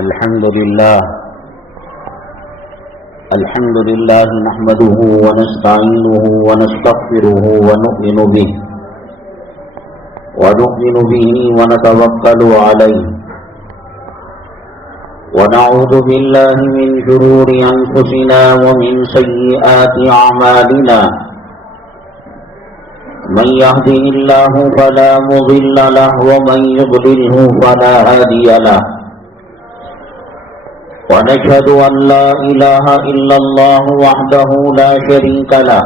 الحمد لله نحمده ونستعينه ونستغفره ونؤمن به ونتوكل عليه ونعوذ بالله من شرور أنفسنا ومن سيئات أعمالنا من يهده الله فلا مضل له ومن يضلله فلا هادي له ونشهد أن لا إله إلا الله وحده لا شريك له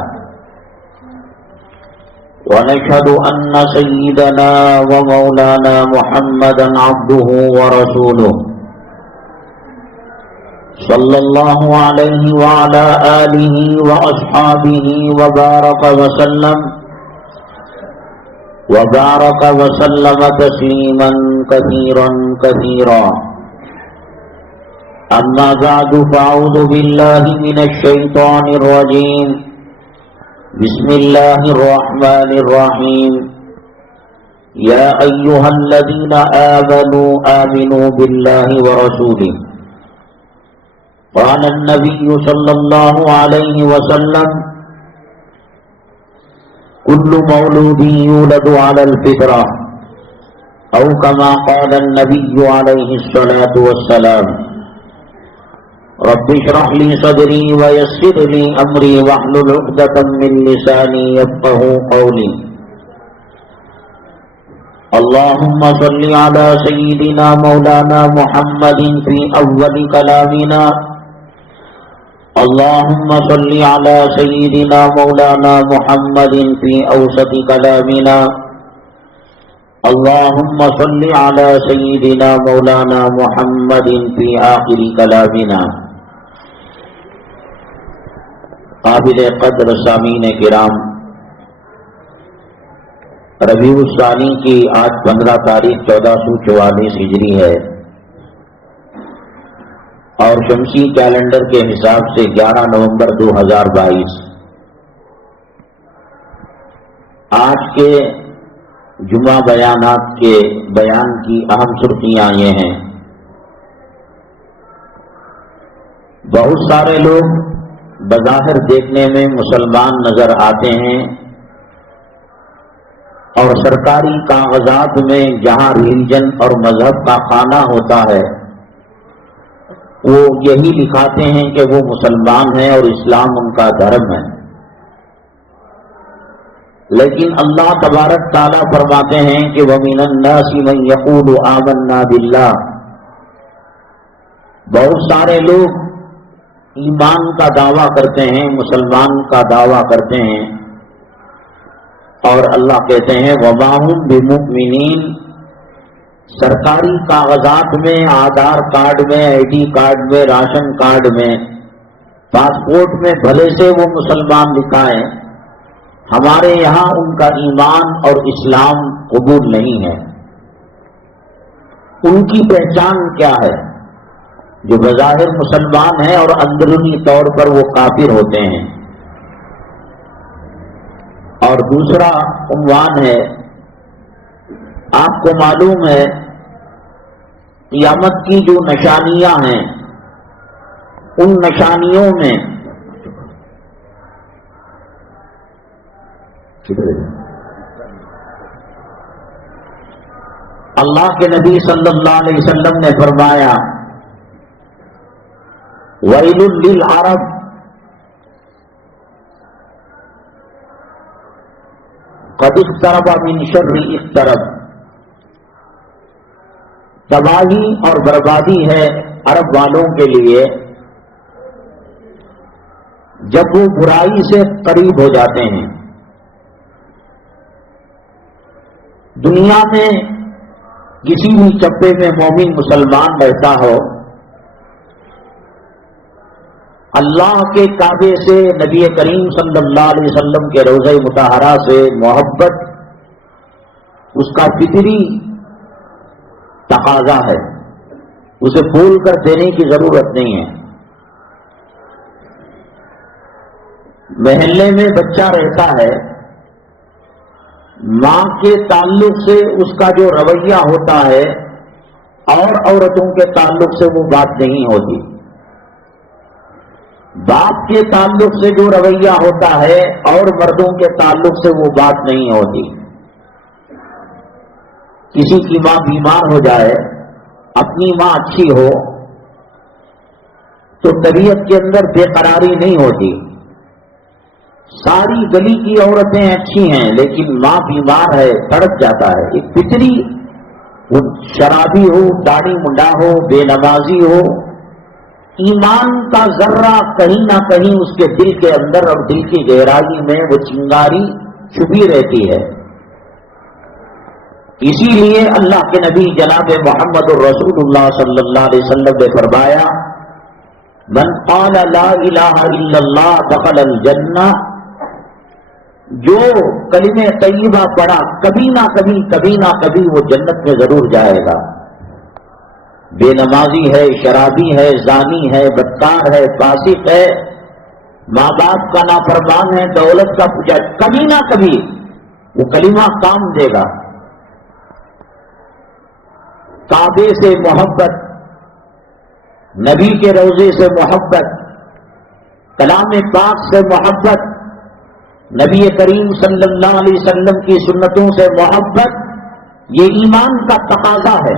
ونشهد أن سيدنا ومولانا محمدا عبده ورسوله صلى الله عليه وعلى آله وأصحابه وبارك وسلم تسليما كثيرا أما بعد فأعوذ بالله من الشيطان الرجيم بسم الله الرحمن الرحيم يا أيها الذين آمنوا بالله ورسوله قال النبي صلى الله عليه وسلم كل مولود يولد على الفطرة أو كما قال النبي عليه الصلاة والسلام رب اشرح لي صدري ويسر لي أمري واحلل عقدة من لساني يفقهوا قولي اللهم صل على سيدنا مولانا محمد في أول كلامنا اللهم صل على سيدنا مولانا محمد في أوسط كلامنا اللهم صل على سيدنا مولانا محمد في آخر كلامنا. قابل قدر سامعین کرام، ربیع الثانی کی آج 15 تاریخ 1444 ہجری ہے اور شمسی کیلنڈر کے حساب سے 11 نومبر 2022. آج کے جمعہ بیانات کے بیان کی اہم سرخیاں یہ ہیں. بہت سارے لوگ بظاہر دیکھنے میں مسلمان نظر آتے ہیں اور سرکاری کاغذات میں جہاں ریلیجن اور مذہب کا خانہ ہوتا ہے وہ یہی لکھاتے ہیں کہ وہ مسلمان ہیں اور اسلام ان کا دھرم ہے. لیکن اللہ تبارک تعالیٰ فرماتے ہیں کہ وَمِنَ النَّاسِ مَن يَقُولُ آمَنَّا بِاللَّهِ. بہت سارے لوگ ایمان کا دعویٰ کرتے ہیں، مسلمان کا دعویٰ کرتے ہیں، اور اللہ کہتے ہیں وَمَا هُمْ بِمُؤْمِنِينَ. سرکاری کاغذات میں، آدھار کارڈ میں، آئی ڈی کارڈ میں، راشن کارڈ میں، پاسپورٹ میں بھلے سے وہ مسلمان لکھا ہے، ہمارے یہاں ان کا ایمان اور اسلام قبول نہیں ہے. ان کی پہچان کیا ہے؟ جو بظاہر مسلمان ہیں اور اندرونی طور پر وہ کافر ہوتے ہیں. اور دوسرا عنوان ہے، آپ کو معلوم ہے قیامت کی جو نشانیاں ہیں ان نشانیوں میں اللہ کے نبی صلی اللہ علیہ وسلم نے فرمایا وَيْلٌ لِّلْعَرَبِ قَدِ اقْتَرَبَ مِنْ شَرِّ اقْتَرَبَ. تباہی اور بربادی ہے عرب والوں کے لیے جب وہ برائی سے قریب ہو جاتے ہیں. دنیا میں کسی بھی چپے میں مومن مسلمان رہتا ہو، اللہ کے کعبے سے، نبی کریم صلی اللہ علیہ وسلم کے روضہ مطہرہ سے محبت اس کا فطری تقاضا ہے، اسے بول کر دینے کی ضرورت نہیں ہے. محلے میں بچہ رہتا ہے، ماں کے تعلق سے اس کا جو رویہ ہوتا ہے اور عورتوں کے تعلق سے وہ بات نہیں ہوتی. باپ کے تعلق سے جو رویہ ہوتا ہے اور مردوں کے تعلق سے وہ بات نہیں ہوتی. کسی کی ماں بیمار ہو جائے، اپنی ماں اچھی ہو تو طبیعت کے اندر بے قراری نہیں ہوتی. ساری گلی کی عورتیں اچھی ہیں لیکن ماں بیمار ہے، تڑپ جاتا ہے. ایک فطری، وہ شرابی ہو، داڑھی منڈا ہو، بے نمازی ہو، ایمان کا ذرہ کہیں نہ کہیں اس کے دل کے اندر اور دل کی گہرائی میں وہ چنگاری چھپی رہتی ہے. اسی لیے اللہ کے نبی جناب محمد الرسول اللہ صلی اللہ علیہ وسلم نے فرمایا، من قال لا الہ الا اللہ دخل الجنہ، جو کلمہ طیبہ پڑھا کبھی نہ کبھی وہ جنت میں ضرور جائے گا. بے نمازی ہے، شرابی ہے، زانی ہے، بدکار ہے، فاسق ہے، ماں باپ کا نافرمان ہے، دولت کا پجاری، کبھی نہ کبھی وہ کلمہ کام دے گا. کعبے سے محبت، نبی کے روضے سے محبت، کلام پاک سے محبت، نبی کریم صلی اللہ علیہ وسلم کی سنتوں سے محبت، یہ ایمان کا تقاضا ہے.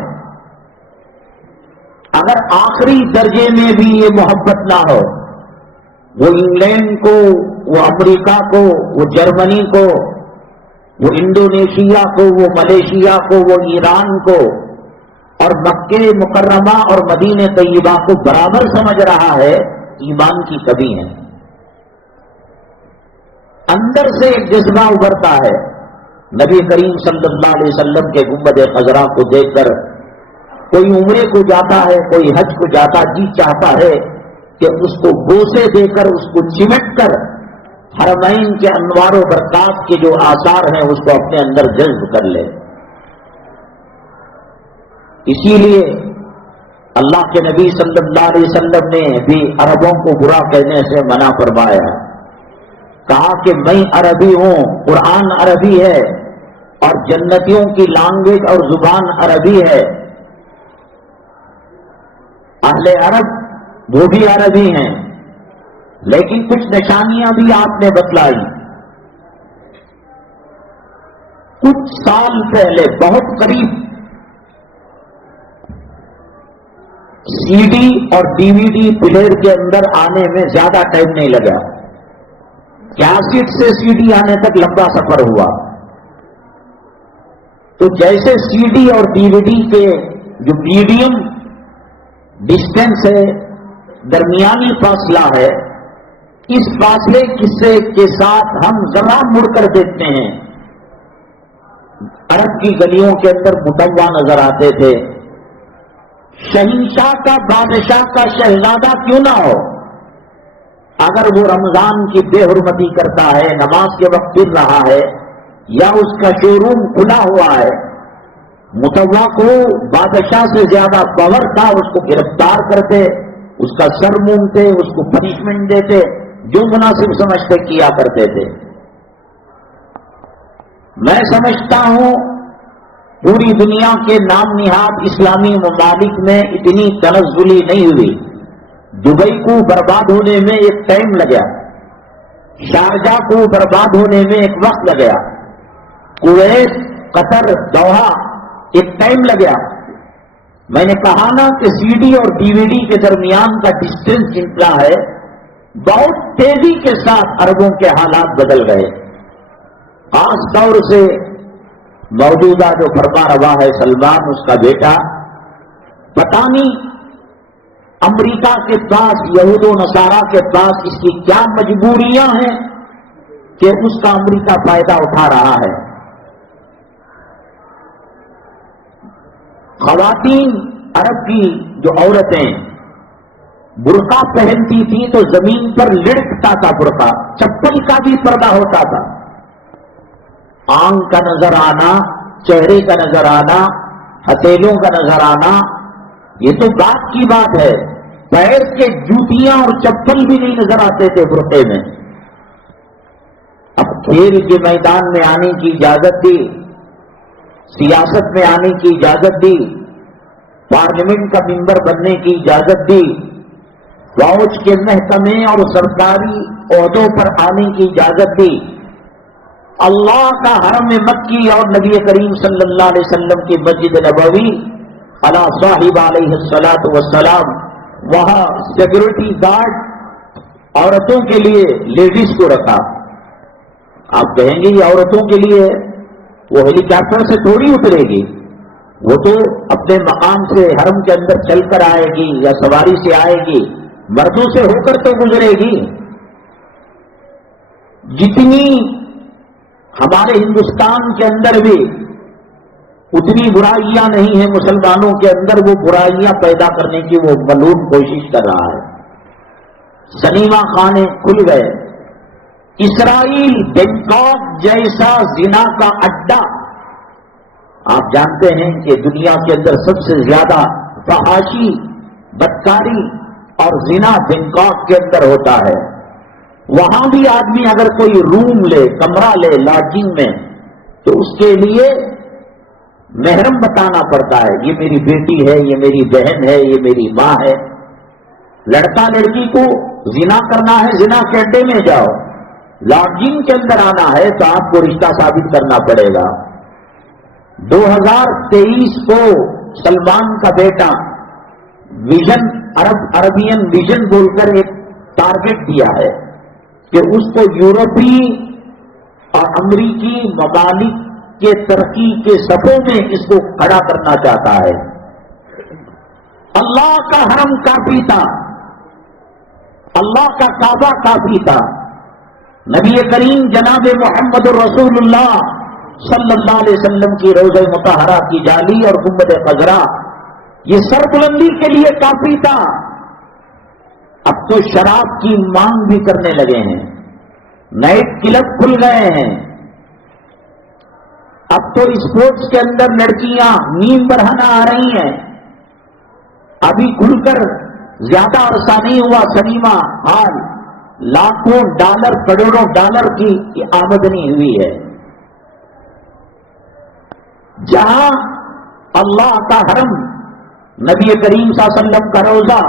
اگر آخری درجے میں بھی یہ محبت نہ ہو، وہ انگلینڈ کو، وہ امریکہ کو، وہ جرمنی کو، وہ انڈونیشیا کو، وہ ملیشیا کو، وہ ایران کو اور مکہ مکرمہ اور مدینہ طیبہ کو برابر سمجھ رہا ہے، ایمان کی کمی ہے. اندر سے ایک جذبہ ابھرتا ہے. نبی کریم صلی اللہ علیہ وسلم کے گنبد خضرا کو دیکھ کر کوئی عمرے کو جاتا ہے، کوئی حج کو جاتا، جی چاہتا ہے کہ اس کو بوسے دے کر، اس کو چمٹ کر حرمین کے انوار و برکات کے جو آثار ہیں اس کو اپنے اندر جذب کر لے. اسی لیے اللہ کے نبی صلی اللہ علیہ وسلم نے بھی عربوں کو برا کہنے سے منع فرمایا. کہا کہ میں عربی ہوں، قرآن عربی ہے اور جنتیوں کی لینگویج اور زبان عربی ہے. اہل عرب وہ بھی عربی ہیں، لیکن کچھ نشانیاں بھی آپ نے بتلائی. کچھ سال پہلے، بہت قریب، سی ڈی اور ڈی وی ڈی پلیئر کے اندر آنے میں زیادہ ٹائم نہیں لگا. کیسٹ سے سی ڈی آنے تک لمبا سفر ہوا. تو جیسے سی ڈی اور ڈی وی ڈی کے جو میڈیم ڈسٹینس ہے، درمیانی فاصلہ ہے، اس فاصلے کے ساتھ ہم ذرا مڑ کر دیکھتے ہیں. عرب کی گلیوں کے اندر متوا نظر آتے تھے. شہنشاہ کا، بادشاہ کا شہزادہ کیوں نہ ہو، اگر وہ رمضان کی بے حرمتی کرتا ہے، نماز کے وقت پھر رہا ہے یا اس کا شو روم کھلا ہوا ہے، متوا کو بادشاہ سے زیادہ پاور تھا، اس کو گرفتار کرتے، اس کا سر مونتے، اس کو پنشمنٹ دیتے، جو مناسب سمجھتے کیا کرتے تھے. میں سمجھتا ہوں پوری دنیا کے نام نہاد اسلامی ممالک میں اتنی تنزلی نہیں ہوئی. دبئی کو برباد ہونے میں ایک ٹائم لگا، شارجہ کو برباد ہونے میں ایک وقت لگا، کویت، قطر، دوحہ ایک ٹائم لگا. میں نے کہا نا کہ سی ڈی اور ڈی وی ڈی کے درمیان کا ڈسٹینس جتنا ہے، بہت تیزی کے ساتھ عربوں کے حالات بدل گئے. خاص طور سے موجودہ جو فرما روا ہے سلمان، اس کا بیٹا، پتہ نہیں امریکہ کے پاس، یہود و نصارہ کے پاس اس کی کیا مجبوریاں ہیں کہ اس کا امریکہ فائدہ اٹھا رہا ہے. خواتین عرب کی جو عورتیں برقع پہنتی تھی تو زمین پر لڑکتا تھا برقع، چپل کا بھی پردہ ہوتا تھا. آنکھ کا نظر آنا، چہرے کا نظر آنا، ہتھیلیوں کا نظر آنا، یہ تو بات کی بات ہے. پیر کے جوتیاں اور چپل بھی نہیں نظر آتے تھے برقعے میں. اب کھیل کے میدان میں آنے کی اجازت دی، سیاست میں آنے کی اجازت دی، پارلیمنٹ کا ممبر بننے کی اجازت دی، فوج کے محکمے اور سرکاری عہدوں پر آنے کی اجازت دی، اللہ کا حرم مکی اور نبی کریم صلی اللہ علیہ وسلم کی مسجد نبوی علی صاحب علیہ الصلاۃ والسلام، وہاں سیکورٹی گارڈ عورتوں کے لیے لیڈیز کو رکھا۔ آپ کہیں گے یہ عورتوں کے لیے، وہ ہیلی کاپٹر سے تھوڑی اترے گی، وہ تو اپنے مقام سے حرم کے اندر چل کر آئے گی یا سواری سے آئے گی، مردوں سے ہو کر تو گزرے گی۔ جتنی ہمارے ہندوستان کے اندر بھی اتنی برائیاں نہیں ہیں مسلمانوں کے اندر، وہ برائیاں پیدا کرنے کی وہ ملعون کوشش کر رہا ہے۔ سنیما خانے کھل گئے، اسرائیل بینکاک جیسا زنا کا اڈا، آپ جانتے ہیں کہ دنیا کے اندر سب سے زیادہ فحاشی، بدکاری اور زنا بینکاک کے اندر ہوتا ہے۔ وہاں بھی آدمی اگر کوئی روم لے، کمرہ لے لاڈجنگ میں، تو اس کے لیے محرم بتانا پڑتا ہے، یہ میری بیٹی ہے، یہ میری بہن ہے، یہ میری ماں ہے۔ لڑکا لڑکی کو زنا کرنا ہے، زنا کے اڈے میں جاؤ، لاڈجنگ کے اندر آنا ہے تو آپ کو رشتہ ثابت کرنا پڑے گا۔ 2023 کو سلمان کا بیٹا ویژن عربین ویژن بول کر ایک ٹارگٹ دیا ہے کہ اس کو یورپی اور امریکی ممالک کے ترقی کے صفوں میں اس کو کھڑا کرنا چاہتا ہے۔ اللہ کا حرم کافی تھا، اللہ کا کعبہ کافی تھا، نبی کریم جناب محمد رسول اللہ صلی اللہ علیہ وسلم کی روضہ مطہرہ کی جالی اور گنبد خضرا یہ سر بلندی کے لیے کافی تھا۔ اب تو شراب کی مانگ بھی کرنے لگے ہیں، نائٹ کلب کھل گئے ہیں، اب تو اسپورٹس کے اندر لڑکیاں نیم بڑھانا آ رہی ہیں۔ ابھی کھل کر زیادہ عرصہ نہیں ہوا، سنیما ہال لاکھوں ڈالر کروڑوں ڈالر کی آمدنی ہوئی ہے۔ جہاں اللہ کا حرم، نبی کریم صلی اللہ علیہ وسلم کا روضہ،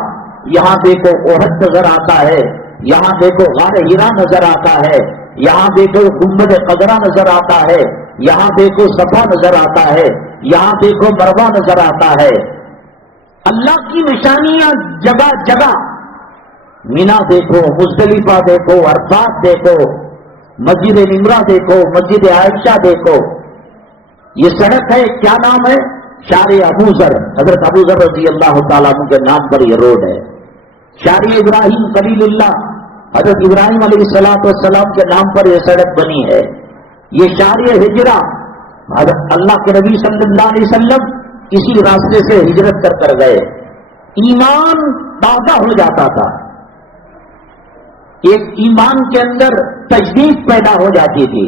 یہاں دیکھو احد نظر آتا ہے، یہاں دیکھو غار ہرا نظر آتا ہے، یہاں دیکھو گنبد خضرا نظر آتا ہے، یہاں دیکھو صفا نظر آتا ہے، یہاں دیکھو مروہ نظر آتا ہے۔ اللہ کی نشانیاں جگہ جگہ، مینا دیکھو، مزدلفہ دیکھو، عرفات دیکھو، مسجد نمرہ دیکھو، مسجد عائشہ دیکھو۔ یہ سڑک ہے، کیا نام ہے؟ شارع ابو ذر، حضرت ابو ذر رضی اللہ تعالیٰ عنہ کے نام پر یہ روڈ ہے۔ شارع ابراہیم خلیل اللہ، حضرت ابراہیم علیہ السلام کے نام پر یہ سڑک بنی ہے۔ یہ شارع ہجرہ، حضرت اللہ کے نبی صلی اللہ علیہ وسلم اسی راستے سے ہجرت کر گئے۔ ایمان تازہ ہو جاتا تھا، ایک ایمان کے اندر تجدید پیدا ہو جاتی تھی۔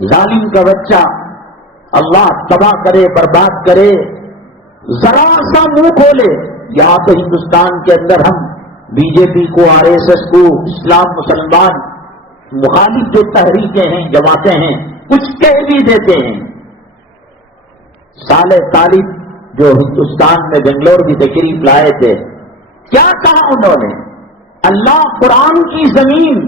ظالم کا بچہ اللہ تباہ کرے، برباد کرے، ذرا سا منہ کھولے، یہاں تو ہندوستان کے اندر ہم بی جے پی کو، آر ایس ایس کو، اسلام مسلمان مخالف جو تحریکیں ہیں، جماعتیں ہیں، کچھ کہہ بھی دیتے ہیں۔ صالح طالب جو ہندوستان میں بنگلور کی تشریف لائے تھے، کیا کہا انہوں نے؟ اللہ قرآن کی زمین،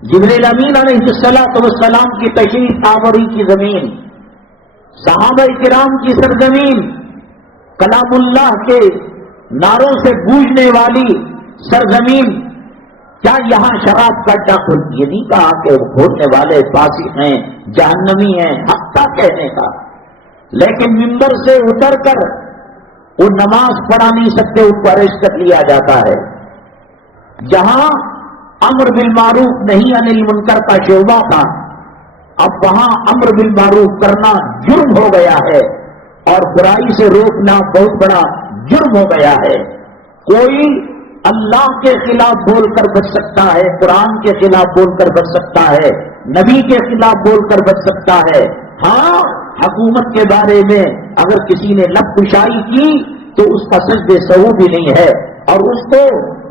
جبریل امین علیہ السلام کی تشریف آوری کی زمین، صحابہ کرام کی سرزمین، کلام اللہ کے نعروں سے گونجنے والی سرزمین، کیا یہاں شراب کا اڈا کھل؟ یہ نہیں کہا کہ کھولنے والے فاسق ہیں، جہنمی ہیں، حق تھا کہنے کا، لیکن ممبر سے اتر کر وہ نماز پڑھا نہیں سکتے، ان کو اریسٹ کر لیا جاتا ہے۔ جہاں امر بالمعروف نہی عن المنکر کا شعبہ تھا، اب وہاں امر بالمعروف کرنا جرم ہو گیا ہے، اور برائی سے روکنا بہت بڑا جرم ہو گیا ہے۔ کوئی اللہ کے خلاف بول کر بچ سکتا ہے، قرآن کے خلاف بول کر بچ سکتا ہے، نبی کے خلاف بول کر بچ سکتا ہے۔ ہاں، حکومت کے بارے میں اگر کسی نے لب کشائی کی تو اس کا سجدے سہو بھی نہیں ہے، اور اس کو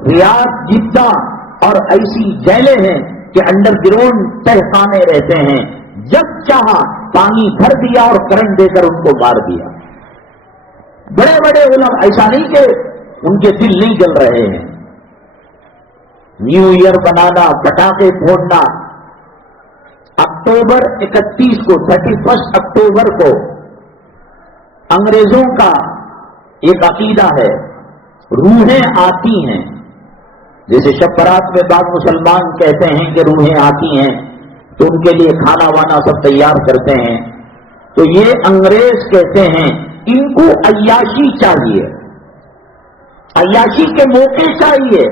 ریاض، جدہ اور ایسی جیلیں ہیں کہ انڈر گراؤنڈ تہخانے رہتے ہیں، جب چاہا پانی بھر دیا اور کرنٹ دے کر ان کو مار دیا۔ بڑے بڑے علماء ایسا نہیں کہ ان کے دل نہیں جل رہے ہیں. نیو ایئر بنانا, پٹاخے پھوڑنا, اکتوبر 31 کو 31 اکتوبر کو انگریزوں کا ایک عقیدہ ہے, روحیں آتی ہیں. جیسے شب برات میں بعض مسلمان کہتے ہیں کہ روحیں آتی ہیں تو ان کے لیے کھانا وانا سب تیار کرتے ہیں, تو یہ انگریز کہتے ہیں ان کو عیاشی چاہیے, عیاشی کے موقع چاہیے.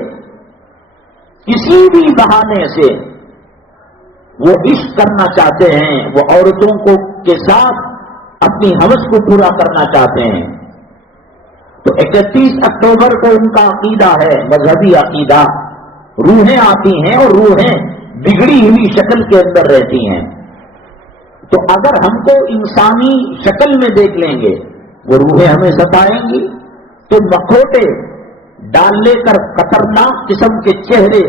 کسی بھی بہانے سے وہ عشق کرنا چاہتے ہیں, وہ عورتوں کو کے ساتھ اپنی ہوس کو پورا کرنا چاہتے ہیں. تو 31 اکتوبر کو ان کا عقیدہ ہے, مذہبی عقیدہ, روحیں آتی ہیں اور روحیں بگڑی ہوئی شکل کے اندر رہتی ہیں. تو اگر ہم کو انسانی شکل میں دیکھ لیں گے وہ روحیں ہمیں ستائیں گی, تو مکھوٹے ڈال لے کر خطرناک قسم کے چہرے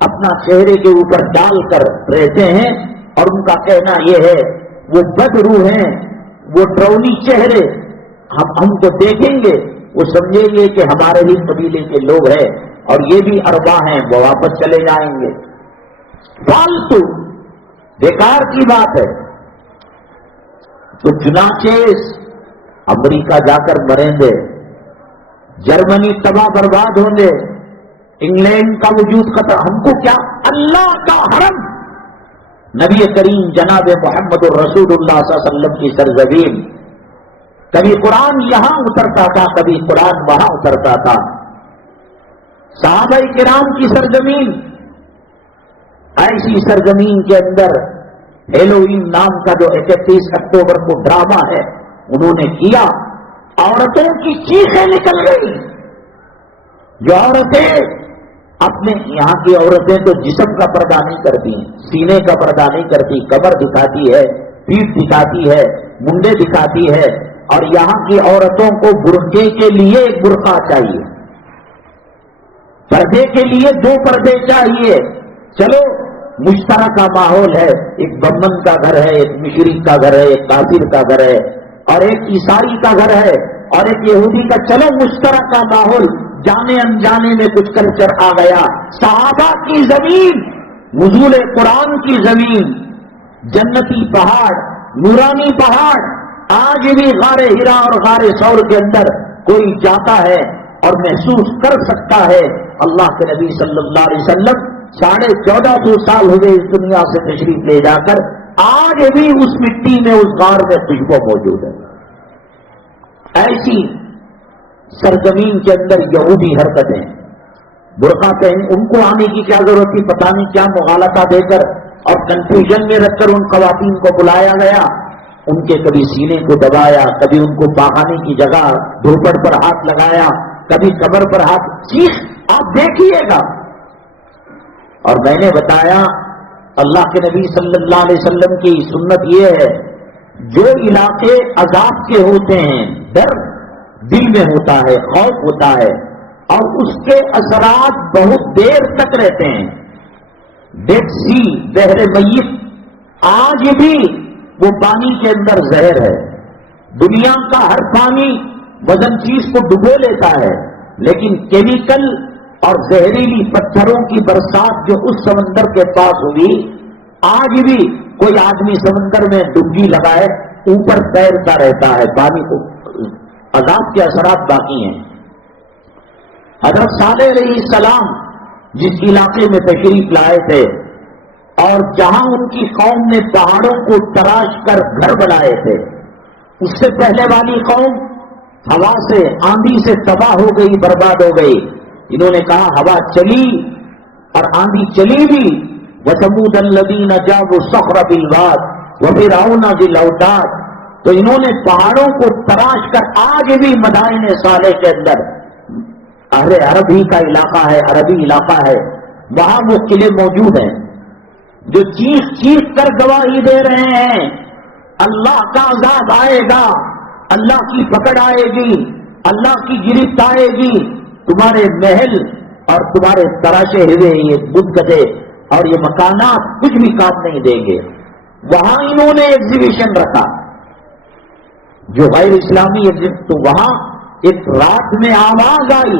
اپنا چہرے کے اوپر ڈال کر رہتے ہیں, اور ان کا کہنا یہ ہے وہ بد روحیں, وہ ڈرونی چہرے ہم کو دیکھیں گے وہ سمجھیں گے کہ ہمارے ہی قبیلے کے لوگ ہیں اور یہ بھی ارواح ہیں, وہ واپس چلے جائیں گے. فالتو بیکار کی بات ہے. تو چنانچہ امریکہ جا کر مریں گے, جرمنی تباہ برباد ہوں گے, انگلینڈ کا وجود ختم. ہم کو کیا, اللہ کا حرم, نبی کریم جناب محمد الرسول اللہ صلی اللہ علیہ وسلم کی سرزمین, کبھی قرآن یہاں اترتا تھا, کبھی قرآن وہاں اترتا تھا. صحابہ کرام کی سرزمین, ایسی سرزمین کے اندر ہیلوئین نام کا جو 31 اکتوبر کو ڈرامہ ہے انہوں نے کیا. عورتوں کی چیخیں نکل گئی. جو عورتیں اپنے یہاں کی عورتیں تو جسم کا پردہ نہیں کرتی, سینے کا پردہ نہیں کرتی, کمر دکھاتی ہے, پیٹھ دکھاتی ہے, منڈے دکھاتی ہے, اور یہاں کی عورتوں کو برقعے کے لیے ایک برقع چاہیے, پردے کے لیے 2 پردے چاہیے. چلو مشترکہ ماحول ہے, ایک بمن کا گھر ہے, ایک مشرق کا گھر ہے, ایک کافر کا گھر ہے, اور ایک عیسائی کا گھر ہے, اور ایک یہودی کا. چلو مشترکہ ماحول, جانے انجانے میں کچھ کلچر آ گیا. صحابہ کی زمین, نزول قرآن کی زمین, جنتی پہاڑ, نورانی پہاڑ, آج بھی غار ہرا اور غار ثور کے اندر کوئی جاتا ہے اور محسوس کر سکتا ہے. اللہ کے نبی صلی اللہ علیہ وسلم 1450 سال ہوئے اس دنیا سے تشریف لے جا کر, آج بھی اس مٹی میں, اس غار میں خوشبو موجود ہے. ایسی سرزمین کے اندر یہودی حرکتیں, برقع پہن, ان کو آنے کی کیا ضرورت تھی, پتہ نہیں کیا مغالطہ دے کر اور کنفیوژن میں رکھ کر ان خواتین کو بلایا گیا. ان کے کبھی سینے کو دبایا, کبھی ان کو پاخانے کی جگہ دھوپڑ پر ہاتھ لگایا, کبھی کمر پر ہاتھ. چیخ آپ دیکھیے گا. اور میں نے بتایا اللہ کے نبی صلی اللہ علیہ وسلم کی سنت یہ ہے, جو علاقے عذاب کے ہوتے ہیں, ڈر دل میں ہوتا ہے, خوف ہوتا ہے, اور اس کے اثرات بہت دیر تک رہتے ہیں. ڈیڈ سی, بحر میت, آج بھی وہ پانی کے اندر زہر ہے. دنیا کا ہر پانی وزن چیز کو ڈبو لیتا ہے, لیکن کیمیکل اور زہریلی پتھروں کی برسات جو اس سمندر کے پاس ہوئی, آج بھی کوئی آدمی سمندر میں ڈبکی لگائے اوپر تیرتا رہتا ہے, پانی کو عذاب کے اثرات باقی ہیں. حضرت صالح علیہ السلام جس علاقے میں تشریف لائے تھے, اور جہاں ان کی قوم نے پہاڑوں کو تراش کر گھر بنائے تھے, اس سے پہلے والی قوم ہوا سے, آندھی سے تباہ ہو گئی, برباد ہو گئی. انہوں نے کہا ہوا چلی اور آندھی چلی بھی, وَثَمُودَ الَّذِينَ جَابُوا الصَّخْرَ بِالْوَادِ وَفِرْعَوْنَ ذِي الْأَوْتَادِ. تو انہوں نے پہاڑوں کو تراش کر, آج بھی مدائن صالح کے اندر, اہل عرب ہی کا علاقہ ہے, عربی علاقہ ہے, وہاں وہ قلعے موجود ہیں جو چیخ چیخ کر گواہی دے رہے ہیں اللہ کا عذاب آئے گا, اللہ کی پکڑ آئے گی, اللہ کی گرفت آئے گی, تمہارے محل اور تمہارے تراشے ہوئے یہ بت گدے اور یہ مکانات کچھ بھی کام نہیں دیں گے. وہاں انہوں نے ایگزیبیشن رکھا جو غیر اسلامی, تو وہاں ایک رات میں آواز آئی،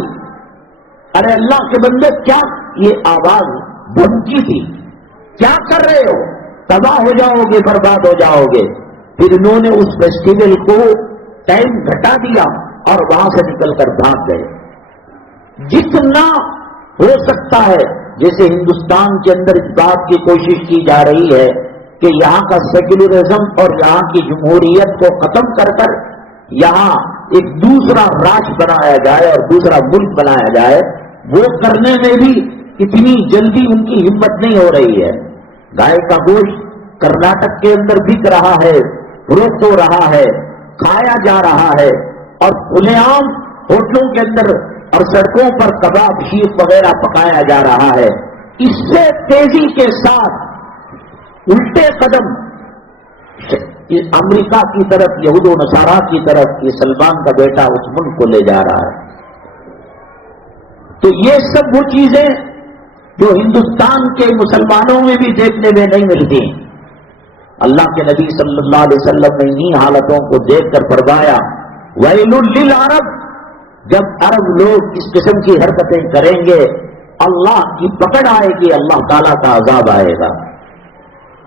ارے اللہ کے بندے کیا یہ آواز دھمکی تھی، کیا کر رہے ہو، تباہ ہو جاؤ گے، برباد ہو جاؤ گے۔ پھر انہوں نے اس فیسٹیول کو ٹائم گھٹا دیا اور وہاں سے نکل کر بھاگ گئے۔ جتنا ہو سکتا ہے، جیسے ہندوستان کے اندر اس بات کی کوشش کی جا رہی ہے کہ یہاں کا سیکولرزم اور یہاں کی جمہوریت کو ختم کر کر یہاں ایک دوسرا راج بنایا جائے اور دوسرا ملک بنایا جائے، وہ کرنے میں بھی اتنی جلدی ان کی ہمت نہیں ہو رہی ہے۔ گائے کا گوشت کرناٹک کے اندر بک رہا ہے، فروخت ہو رہا ہے، کھایا جا رہا ہے، اور کھلے عام ہوٹلوں کے اندر اور سڑکوں پر کباب شیخ وغیرہ پکایا جا رہا ہے۔ اس سے تیزی کے ساتھ الٹے قدم امریکہ کی طرف، یہود و نصارہ کی طرف یہ سلمان کا بیٹا اس ملک کو لے جا رہا ہے۔ تو یہ سب وہ چیزیں جو ہندوستان کے مسلمانوں میں بھی دیکھنے میں نہیں ملتی۔ اللہ کے نبی صلی اللہ علیہ وسلم نے انہی حالتوں کو دیکھ کر فرمایا وَيْلٌ لِّلْعَرَبِ، جب عرب لوگ اس قسم کی حرکتیں کریں گے اللہ کی پکڑ آئے گی، اللہ تعالیٰ کا عذاب آئے گا۔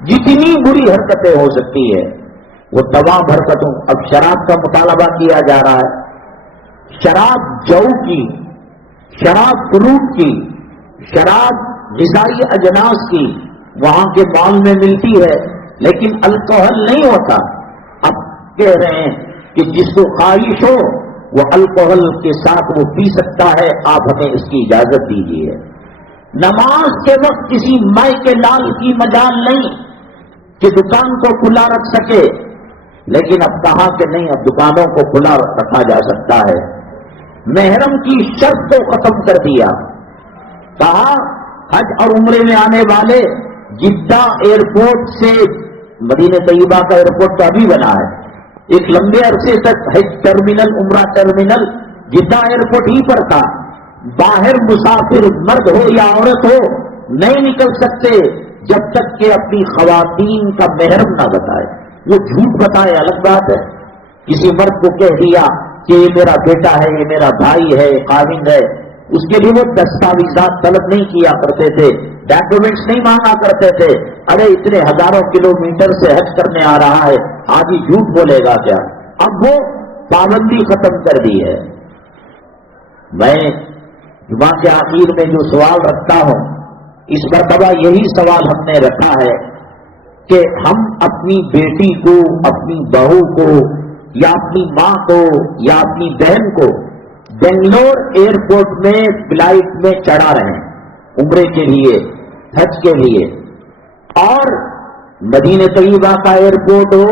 جتنی بری حرکتیں ہو سکتی ہے وہ تمام حرکتوں، اب شراب کا مطالبہ کیا جا رہا ہے، شراب جو کی، شراب فروٹ کی، شراب غذائی اجناس کی وہاں کے مال میں ملتی ہے، لیکن الکوہل نہیں ہوتا۔ اب کہہ رہے ہیں کہ جس کو خواہش ہو وہ الکوہل کے ساتھ وہ پی سکتا ہے، آپ ہمیں اس کی اجازت دیجیے۔ نماز کے وقت کسی مائی کے لال کی مجال نہیں کہ دکان کو کھلا رکھ سکے، لیکن اب کہا کہ نہیں، اب دکانوں کو کھلا رکھا جا سکتا ہے۔ محرم کی شرط کو ختم کر دیا، کہا حج اور عمرے میں آنے والے جدہ ایئرپورٹ سے، مدینہ طیبہ کا ایئرپورٹ تو ابھی بنا ہے، ایک لمبے عرصے تک حج ٹرمینل، عمرہ ٹرمینل جدہ ایئرپورٹ ہی پر تھا، باہر مسافر مرد ہو یا عورت ہو نہیں نکل سکتے جب تک کہ اپنی خواتین کا محرم نہ بتائے۔ وہ جھوٹ بتائے الگ بات ہے، کسی مرد کو کہہ دیا کہ یہ میرا بیٹا ہے، یہ میرا بھائی ہے، خاوند ہے، اس کے لیے وہ دستاویزات طلب نہیں کیا کرتے تھے، ڈاکومنٹس نہیں مانگا کرتے تھے۔ ارے اتنے ہزاروں کلومیٹر سے حج کرنے آ رہا ہے، آج ہی جھوٹ بولے گا کیا؟ اب وہ پابندی ختم کر دی ہے۔ میں جمعہ کے آخر میں جو سوال رکھتا ہوں، اس مرتبہ یہی سوال ہم نے رکھا ہے کہ ہم اپنی بیٹی کو، اپنی بہو کو، یا اپنی ماں کو، یا اپنی بہن کو بنگلور ایئرپورٹ میں فلائٹ میں چڑھا رہے ہیں عمرے کے لیے، حج کے لیے، اور مدینہ طیبہ کا ایئرپورٹ ہو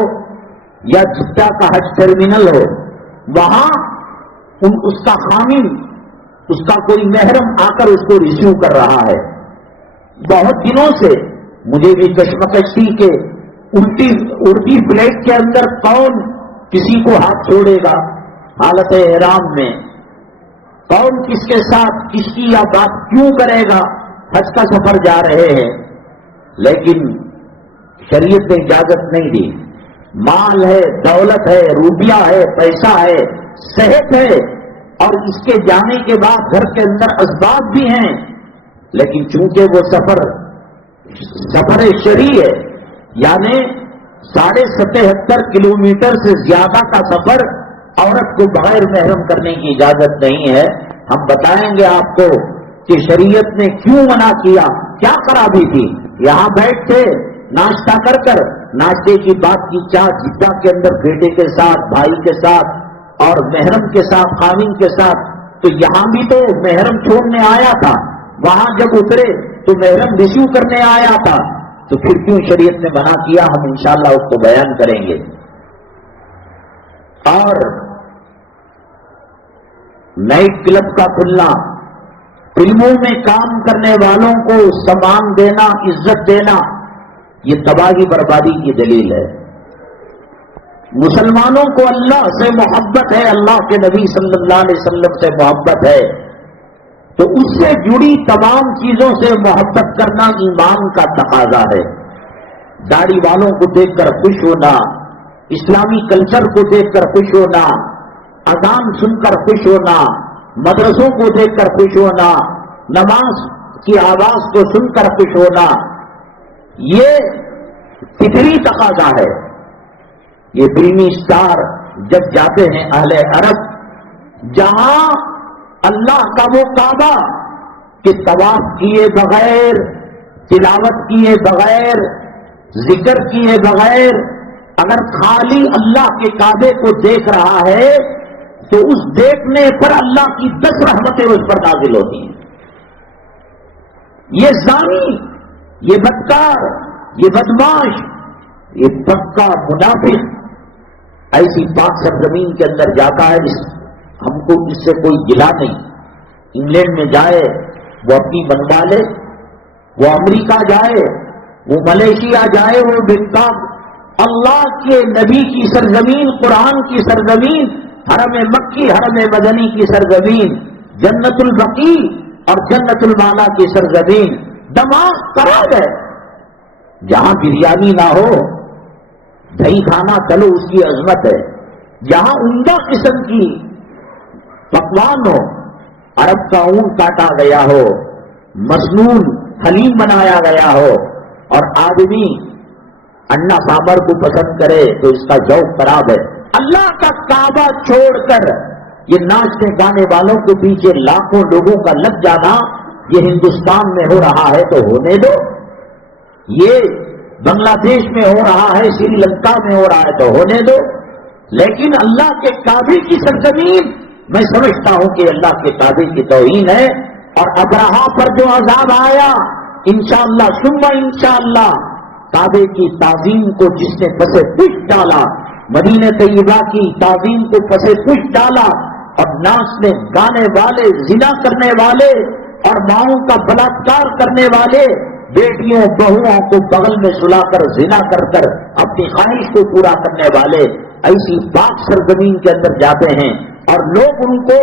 یا جدہ کا حج ٹرمینل ہو، وہاں اس کا خامن، اس کا کوئی محرم آ کر اس کو ریسیو کر رہا ہے۔ بہت دنوں سے مجھے بھی کشمکش تھی کہ اڑتی فلائٹ کے اندر کون کسی کو ہاتھ چھوڑے گا حالت احرام میں، کون کس کے ساتھ کس کی یا بات کیوں کرے گا، حج کا سفر جا رہے ہیں، لیکن شریعت نے اجازت نہیں دی۔ مال ہے، دولت ہے، روپیہ ہے، پیسہ ہے، صحت ہے، اور اس کے جانے کے بعد گھر کے اندر اسباب بھی ہیں، لیکن چونکہ وہ سفر شرعی ہے، یعنی 77.5 کلومیٹر سے زیادہ کا سفر عورت کو بغیر محرم کرنے کی اجازت نہیں ہے۔ ہم بتائیں گے آپ کو کہ شریعت نے کیوں منع کیا، کیا خرابی تھی۔ یہاں بیٹھ کے ناشتہ کر ناشتے کی بات کی، چاہ جدہ کے اندر بیٹے کے ساتھ، بھائی کے ساتھ اور محرم کے ساتھ، خاوند کے ساتھ، تو یہاں بھی تو محرم چھوڑنے آیا تھا، وہاں جب اترے تو محرم ریسیو کرنے آیا تھا، تو پھر کیوں شریعت نے منع کیا؟ ہم انشاءاللہ اس کو بیان کریں گے۔ اور نائٹ کلب کا کھلنا، فلموں میں کام کرنے والوں کو سامان دینا، عزت دینا، یہ تباہی بربادی کی دلیل ہے۔ مسلمانوں کو اللہ سے محبت ہے، اللہ کے نبی صلی اللہ علیہ وسلم سے محبت ہے، تو اس سے جڑی تمام چیزوں سے محبت کرنا ایمان کا تقاضا ہے۔ داڑھی والوں کو دیکھ کر خوش ہونا، اسلامی کلچر کو دیکھ کر خوش ہونا، اذان سن کر خوش ہونا، مدرسوں کو دیکھ کر خوش ہونا، نماز کی آواز کو سن کر خوش ہونا، یہ فطری تقاضا ہے۔ یہ فلمی اسٹار جب جاتے ہیں اہل عرب، جہاں اللہ کا وہ کعبہ کہ طواف کیے بغیر، تلاوت کیے بغیر، ذکر کیے بغیر اگر خالی اللہ کے کعبے کو دیکھ رہا ہے تو اس دیکھنے پر اللہ کی 10 رحمتیں اس پر نازل ہوتی ہیں۔ یہ زانی، یہ بدکار، یہ بدماش، یہ پکا منافق ایسی پاک سرزمین کے اندر جاتا ہے، ہم کو اس سے کوئی گلا نہیں۔ انگلینڈ میں جائے وہ اپنی بنوا لے، وہ امریکہ جائے، وہ ملیشیا جائے، وہ بنتاب اللہ کے نبی کی سرزمین، قرآن کی سرزمین، حرم مکی، حرم مدنی کی سرزمین، جنت البقیع اور جنت المالا کی سرزمین، دماغ خراب ہے۔ جہاں بریانی نہ ہو، دہی کھانا چلو اس کی عظمت ہے، جہاں عمدہ قسم کی پکوان ہو، عرب کا اونٹ کاٹا گیا ہو، مسنون حلیم بنایا گیا ہو، اور آدمی انا سامر کو پسند کرے تو اس کا ذوق خراب ہے۔ اللہ کا کعبہ چھوڑ کر یہ ناچنے گانے والوں کے پیچھے لاکھوں لوگوں کا لگ جانا، یہ ہندوستان میں ہو رہا ہے تو ہونے دو، یہ بنگلہ دیش میں ہو رہا ہے، سری لنکا میں ہو رہا ہے تو ہونے دو، لیکن اللہ کے کعبے کی سرزمین، میں سمجھتا ہوں کہ اللہ کے کعبے کی توہین ہے۔ اور ابرہا پر جو عذاب آیا، انشاءاللہ ثم انشاءاللہ کعبے کی تعظیم کو جس نے پسے پش ڈالا، مدینہ طیبہ کی تعظیم کو پسے پش ڈالا، اور ناچنے گانے والے، زنا کرنے والے اور ماؤں کا بلاತ್ಕಾರ کرنے والے، بیٹیوں بہوؤں کو بغل میں سلا کر زنا کر کر اپنی خواہش کو پورا کرنے والے ایسی پاک سرزمین کے اندر جاتے ہیں، اور لوگ ان کو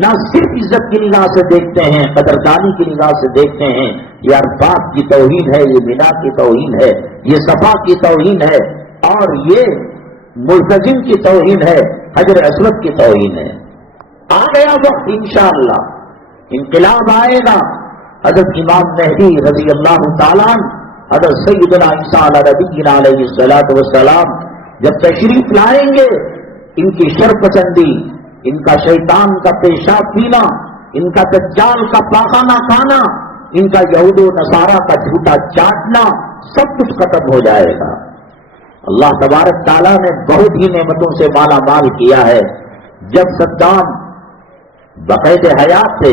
نہ صرف عزت کی نگاہ سے دیکھتے ہیں، قدردانی کی نگاہ سے دیکھتے ہیں۔ یہ عرفات کی توہین ہے، یہ مینا کی توہین ہے، یہ صفا کی توہین ہے، اور یہ ملتزم کی توہین ہے، حجر اسود کی توہین ہے۔ آ گیا وقت انشاءاللہ انقلاب آئے گا۔ حضرت امام مہدی رضی اللہ تعالیٰ عنہ، حضرت سیدنا عیسیٰ علیہ نبینا علیہ الصلوۃ والسلام جب تشریف لائیں گے، ان کی شرپسندی، ان کا شیطان کا پیشاب پینا، ان کا دجال کا پاخانہ کھانا، ان کا یہود و نصارہ کا جھوٹا چاٹنا، سب کچھ ختم ہو جائے گا۔ اللہ تبارک تعالیٰ نے بہت ہی نعمتوں سے مالا مال کیا ہے۔ جب صدام بقید حیات تھے،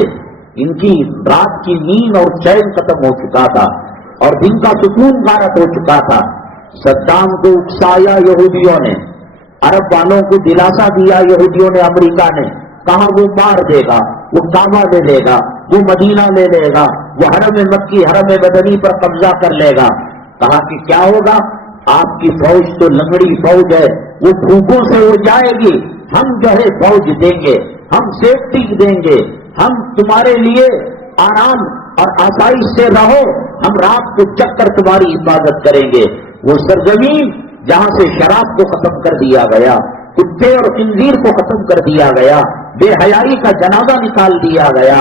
ان کی رات کی نیند اور چین ختم ہو چکا تھا اور دن کا سکون غارت ہو چکا تھا، صدام کو اکسایا یہودیوں نے، عرب والوں کو دلاسا دیا یہودیوں نے، امریکہ نے کہا وہ مار دے گا، وہ کعبہ لے لے گا، وہ مدینہ لے لے گا، وہ حرم مکی حرم مدنی پر قبضہ کر لے گا۔ کہا کہ کیا ہوگا، آپ کی فوج تو لنگڑی فوج ہے، وہ بھوکوں سے ہو جائے گی، ہم جو ہے فوج دیں گے، ہم سیفٹی دیں گے، ہم تمہارے لیے آرام اور آسائش سے رہو، ہم رات کو جگ کر تمہاری حفاظت کریں گے۔ وہ سرزمین جہاں سے شراب کو ختم کر دیا گیا، کتے اور خنزیر کو ختم کر دیا گیا، بے حیائی کا جنازہ نکال دیا گیا،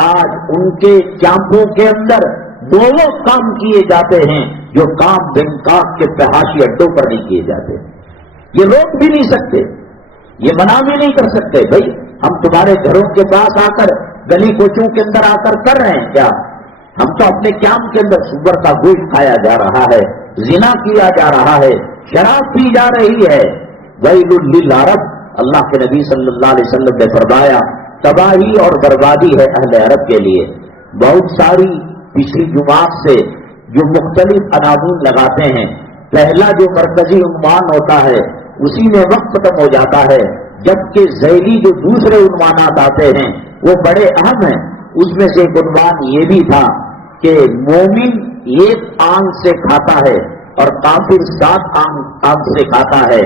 آج ان کے کیمپوں کے اندر وہ کام کیے جاتے ہیں جو کام بینکاک کے فحاشی اڈوں پر نہیں کیے جاتے۔ یہ روک بھی نہیں سکتے، یہ منع بھی نہیں کر سکتے، بھائی ہم تمہارے گھروں کے پاس آ کر، گلی کوچوں کے اندر آ کر رہے ہیں کیا؟ ہم تو اپنے کیمپ کے اندر سور کا گوشت کھایا جا رہا ہے، زنا کیا جا رہا ہے، شراب پی جا رہی ہے۔ ویل للعرب، اللہ کے نبی صلی اللہ علیہ وسلم نے فرمایا تباہی اور بربادی ہے اہل عرب کے لیے۔ بہت ساری پچھلی جماعت سے جو مختلف عناوین لگاتے ہیں، پہلا جو مرکزی عنوان ہوتا ہے اسی میں وقت ختم ہو جاتا ہے، جبکہ ذیلی جو دوسرے عنوانات آتے ہیں وہ بڑے اہم ہیں۔ اس میں سے ایک عنوان یہ بھی تھا کہ مومن ایک آنکھ سے کھاتا ہے اور کافر 7 آنکھ سے کھاتا ہے۔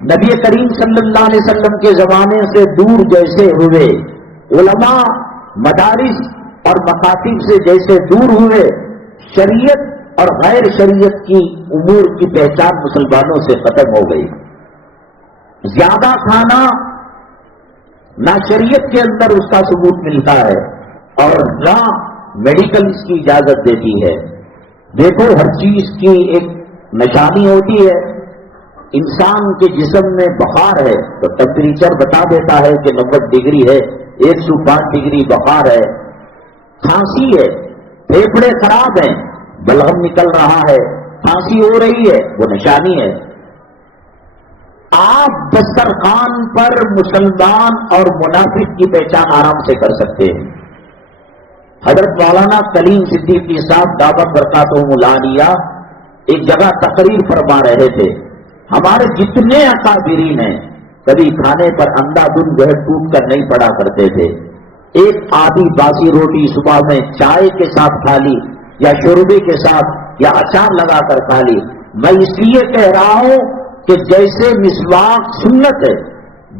نبی کریم صلی اللہ علیہ وسلم کے زمانے سے دور جیسے ہوئے، علماء مدارس اور مکاتب سے جیسے دور ہوئے، شریعت اور غیر شریعت کی امور کی پہچان مسلمانوں سے ختم ہو گئی۔ زیادہ کھانا نہ شریعت کے اندر اس کا ثبوت ملتا ہے اور نہ میڈیکل اس کی اجازت دیتی ہے۔ دیکھو ہر چیز کی ایک نشانی ہوتی ہے۔ انسان کے جسم میں بخار ہے تو ٹمپریچر بتا دیتا ہے کہ 90 ڈگری ہے، 105 ڈگری بخار ہے۔ کھانسی ہے، پھیپھڑے خراب ہیں، بلغم نکل رہا ہے، کھانسی ہو رہی ہے، وہ نشانی ہے۔ آپ دسترخوان پر مسلمان اور منافق کی پہچان آرام سے کر سکتے ہیں۔ حضرت مولانا کلیم صدیقی صاحب دعوت برکاتہم العالیہ ایک جگہ تقریر فرما رہے تھے۔ ہمارے جتنے اکابرین ہیں کبھی کھانے پر اندھا دھند ٹوٹ کر نہیں پڑا کرتے تھے۔ ایک آدھی باسی روٹی صبح میں چائے کے ساتھ کھا لی یا شوربے کے ساتھ یا اچار لگا کر کھا لی۔ میں اس لیے کہہ رہا ہوں کہ جیسے مسواک سنت ہے،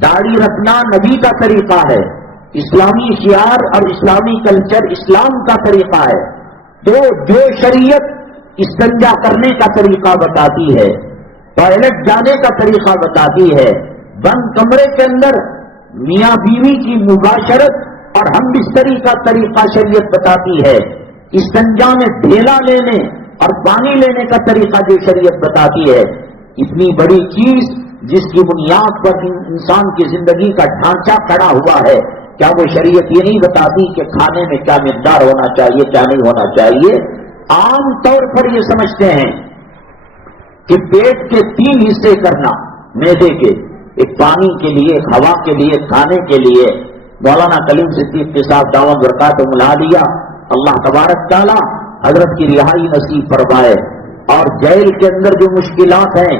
داڑھی رکھنا نبی کا طریقہ ہے، اسلامی شعار اور اسلامی کلچر اسلام کا طریقہ ہے، تو جو شریعت استنجا کرنے کا طریقہ بتاتی ہے، ٹوائلٹ جانے کا طریقہ بتاتی ہے، بند کمرے کے اندر میاں بیوی کی مباشرت اور ہم بستری کا طریقہ شریعت بتاتی ہے، استنجا میں ڈھیلا لینے اور پانی لینے کا طریقہ جو شریعت بتاتی ہے، اتنی بڑی چیز جس کی بنیاد پر انسان کی زندگی کا ڈھانچہ کھڑا ہوا ہے، کیا وہ شریعت یہ نہیں بتاتی کہ کھانے میں کیا مقدار ہونا چاہیے، کیا نہیں ہونا چاہیے؟ عام طور پر یہ سمجھتے ہیں کہ پیٹ کے 3 حصے کرنا معدے کے، ایک پانی کے لیے، ایک ہوا کے لیے، کھانے کے لیے۔ مولانا کلیم صدیق کے ساتھ دعوت برکاتہم العالیہ، اللہ تبارک تعالی حضرت کی رہائی نصیب فرمائے، اور جیل کے اندر جو مشکلات ہیں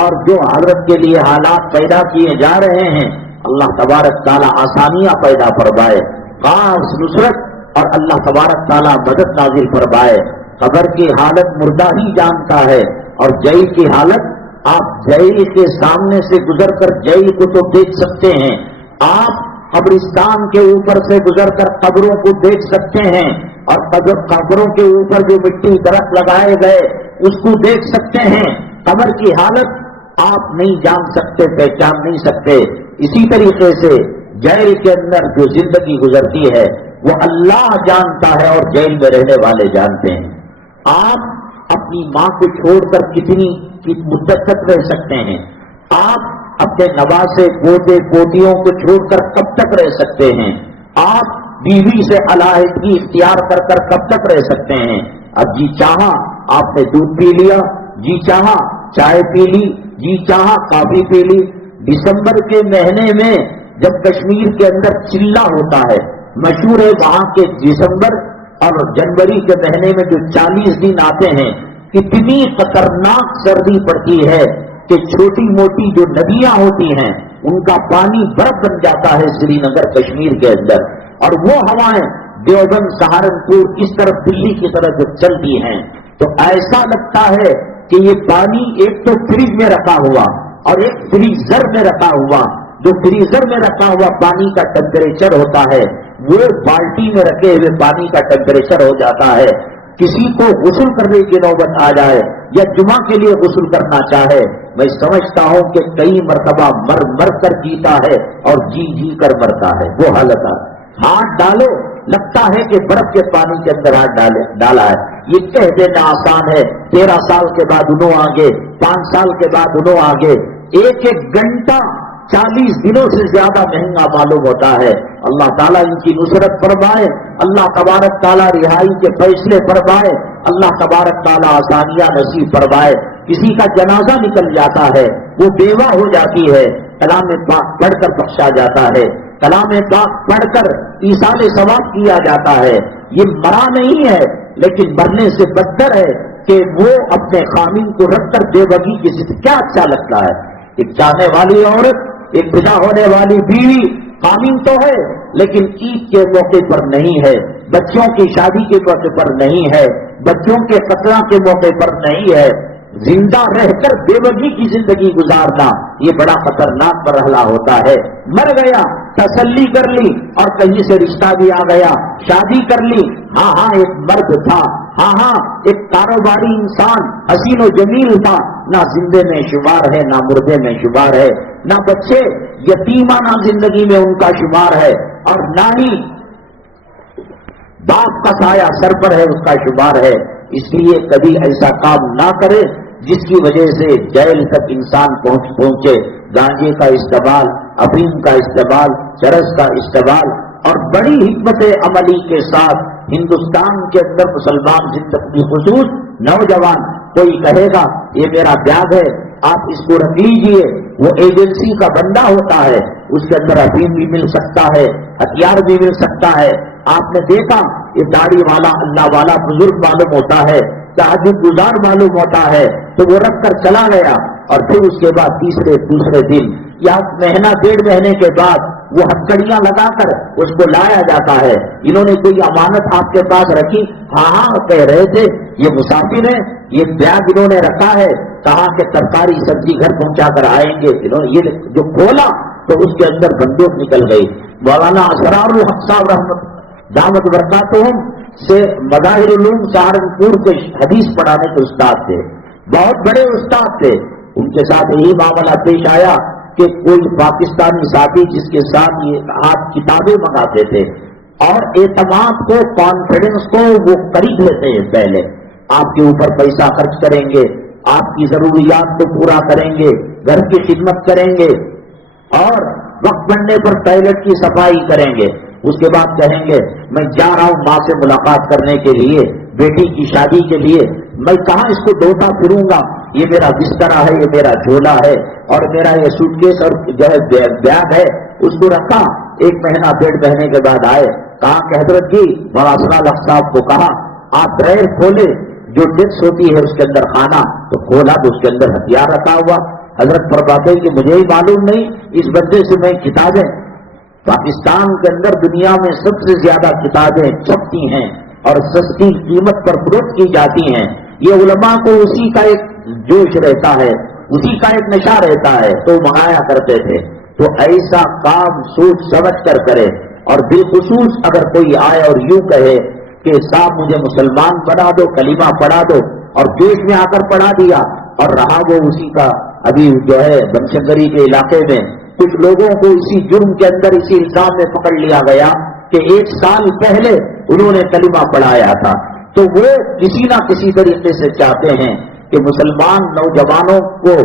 اور جو حضرت کے لیے حالات پیدا کیے جا رہے ہیں، اللہ تبارک تعالی آسانیاں پیدا فرمائے، خاص نصرت اور اللہ تبارک تعالی مدد نازل فرمائے۔ قبر کی حالت مردہ ہی جانتا ہے، اور جیل کی حالت آپ جیل کے سامنے سے گزر کر جیل کو تو دیکھ سکتے ہیں، آپ قبرستان کے اوپر سے گزر کر قبروں کو دیکھ سکتے ہیں، اور قبروں کے اوپر جو مٹی درخت لگائے گئے اس کو دیکھ سکتے ہیں۔ قبر کی حالت آپ نہیں جان سکتے، پہچان نہیں سکتے۔ اسی طریقے سے جیل کے اندر جو زندگی گزرتی ہے وہ اللہ جانتا ہے اور جیل میں رہنے والے جانتے ہیں۔ آپ اپنی ماں کو چھوڑ کر کتنی مدت تک رہ سکتے ہیں؟ آپ اپنے نواسے پوتے پوتیوں کو چھوڑ کر کب تک رہ سکتے ہیں؟ آپ بیوی سے علیحدگی اختیار کر کر کب تک رہ سکتے ہیں؟ اب جی چاہا آپ نے دودھ پی لیا، جی چاہا چائے پی لی، جی چاہا کافی پی لی۔ دسمبر کے مہینے میں جب کشمیر کے اندر چلہ ہوتا ہے، مشہور ہے وہاں کے دسمبر اور جنوری کے مہینے میں جو 40 دن آتے ہیں، اتنی خطرناک سردی پڑتی ہے کہ چھوٹی موٹی جو ندیاں ہوتی ہیں ان کا پانی برف بن جاتا ہے سری نگر کشمیر کے اندر، اور وہ ہوائیں دیوبند سہارنپور اس طرف دلی کی طرف جب چلتی ہیں تو ایسا لگتا ہے کہ یہ پانی ایک تو فریج میں رکھا ہوا اور ایک فریزر میں رکھا ہوا، جو فریزر میں رکھا ہوا پانی کا ٹیمپریچر ہوتا ہے وہ بالٹی میں رکھے ہوئے پانی کا ٹیمپریچر ہو جاتا ہے۔ کسی کو غسل کرنے کی نوبت آ جائے یا جمعہ کے لیے غسل کرنا چاہے، میں سمجھتا ہوں کہ کئی مرتبہ مر کر جیتا ہے اور جی کر مرتا ہے، وہ حالت ہے۔ ہاتھ ڈالو لگتا ہے کہ برف کے پانی کے اندر ہاتھ ڈالا ہے۔ یہ کہہ دینا آسان ہے، 13 سال کے بعد انہوں آگے، 5 سال کے بعد انہوں آگے، ایک گھنٹہ 40 دنوں سے زیادہ مہنگا معلوم ہوتا ہے۔ اللہ تعالیٰ ان کی نصرت فرمائے، اللہ تبارک تعالیٰ رہائی کے فیصلے فرمائے، اللہ تبارک تعالیٰ آسانیاں نصیب فرمائے۔ کسی کا جنازہ نکل جاتا ہے، وہ بیوہ ہو جاتی ہے، کلام پاک پڑھ کر بخشا جاتا ہے، کلام پاک پڑھ کر ایصال ثواب کیا جاتا ہے۔ یہ مرا نہیں ہے لیکن مرنے سے بدتر ہے کہ وہ اپنے خامین کو رکھ کر بے بگی کی ضد۔ کیا اچھا لگتا ہے؟ ایک چاہنے والی عورت، ایک پیدا ہونے والی بیوی خامین تو ہے لیکن عید کے موقع پر نہیں ہے، بچوں کی شادی کے موقع پر نہیں ہے، بچوں کے قتل کے موقع پر نہیں ہے، زندہ رہ کر بے بگی کی زندگی گزارنا یہ بڑا خطرناک مرحلہ ہوتا ہے۔ مر گیا، تسلی کر لی اور کہیں سے رشتہ بھی آ گیا، شادی کر لی، ہاں ایک مرد تھا، ہاں ایک کاروباری انسان حسین و جمیل تھا، نہ زندے میں شمار ہے نہ مردے میں شمار ہے۔ نہ بچے یتیمانہ زندگی میں ان کا شمار ہے، اور نہ ہی باپ کا سایہ سر پر ہے اس کا شمار ہے۔ اس لیے کبھی ایسا کام نہ کرے جس کی وجہ سے جیل تک انسان پہنچے۔ گانجے کا استعمال، افیم کا استعمال، چرس کا استعمال، اور بڑی حکمت عملی کے ساتھ ہندوستان کے اندر مسلمان زندگی خصوص نوجوان، کوئی کہے گا یہ میرا بیگ ہے آپ اس کو رکھ لیجیے، وہ ایجنسی کا بندہ ہوتا ہے، اس کے اندر افیم بھی مل سکتا ہے، ہتھیار بھی مل سکتا ہے۔ آپ نے دیکھا یہ داڑھی والا اللہ والا بزرگ معلوم ہوتا ہے، تہجد گزار معلوم ہوتا ہے، تو وہ رکھ کر چلا گیا، اور پھر اس کے بعد دوسرے دن یا مہینہ ڈیڑھ مہینے کے بعد وہ ہتھکڑیاں لگا کر اس کو لایا جاتا ہے۔ انہوں نے کوئی امانت آپ کے پاس رکھی؟ ہاں کہہ رہے تھے یہ مسافر ہے، یہ بیگ انہوں نے رکھا ہے، کہا کہ ترکاری سبزی گھر پہنچا کر آئیں گے۔ انہوں نے یہ جو کھولا تو اس کے اندر بندوق نکل گئی۔ مولانا اسرار الحق صاحب رحمت دعوت برکاتہم سے مظاہر علوم سہارنپور کے حدیث پڑھانے کے استاد تھے، بہت بڑے استاد تھے۔ ان کے ساتھ یہی معاملہ پیش آیا کہ کوئی پاکستانی ساتھی جس کے ساتھ یہ آپ کتابیں منگاتے تھے، اور اعتماد کو، کانفیڈنس کو وہ خرید لیتے ہیں، پہلے آپ کے اوپر پیسہ خرچ کریں گے، آپ کی ضروریات کو پورا کریں گے، گھر کی خدمت کریں گے، اور وقت بننے پر ٹوائلٹ کی صفائی کریں گے۔ اس کے بعد کہیں گے میں جا رہا ہوں ماں سے ملاقات کرنے کے لیے، بیٹی کی شادی کے لیے، میں کہاں اس کو ڈھوتا پھروں گا، یہ میرا بستر ہے، یہ میرا جھولا ہے، اور میرا یہ سوٹ کیس اور جو ہے بیگ ہے، اس کو رکھا۔ ایک مہینہ ڈیڑھ مہینے کے بعد آئے، کہا کہ حضرت جی مولانا الحق صاحب کو کہا آپ ڈرائر کھولے، جو ڈسک ہوتی ہے اس کے اندر کھانا، تو کھولا تو اس کے اندر ہتھیار رکھا ہوا۔ حضرت فرماتے کہ مجھے ہی معلوم نہیں، اس بندے سے میں کتابیں، پاکستان کے اندر دنیا میں سب سے زیادہ کتابیں چھپتی ہیں اور سستی قیمت پر فروخت کی جاتی ہیں، یہ علماء کو اسی کا ایک جوش رہتا ہے، اسی کا ایک نشہ رہتا ہے، تو منگایا کرتے تھے۔ تو ایسا کام سوچ سمجھ کر کرے، اور بالخصوص اگر کوئی آئے اور یوں کہے کہ صاحب مجھے مسلمان بنا دو، کلمہ پڑھا دو، اور دیش میں آ کر پڑھا دیا، اور رہا وہ اسی کا۔ ابھی جو ہے بنشنکری کے علاقے میں کچھ لوگوں کو اسی جرم کے اندر، اسی الزام میں پکڑ لیا گیا کہ 1 سال پہلے انہوں نے کلمہ پڑھایا تھا۔ تو وہ کسی نہ کسی طریقے سے چاہتے ہیں کہ مسلمان نوجوانوں کو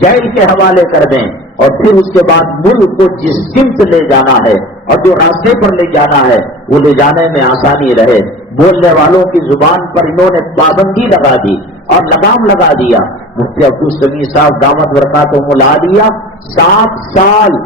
جیل کے حوالے کر دیں، اور پھر اس کے بعد ملک کو جس سمت لے جانا ہے اور جو راستے پر لے جانا ہے وہ لے جانے میں آسانی رہے۔ بولنے والوں کی زبان پر انہوں نے پابندی لگا دی اور لگام لگا دیا۔ مفتی عبدالسمیع صاحب دعوت برکاتہم العالیہ 7 سال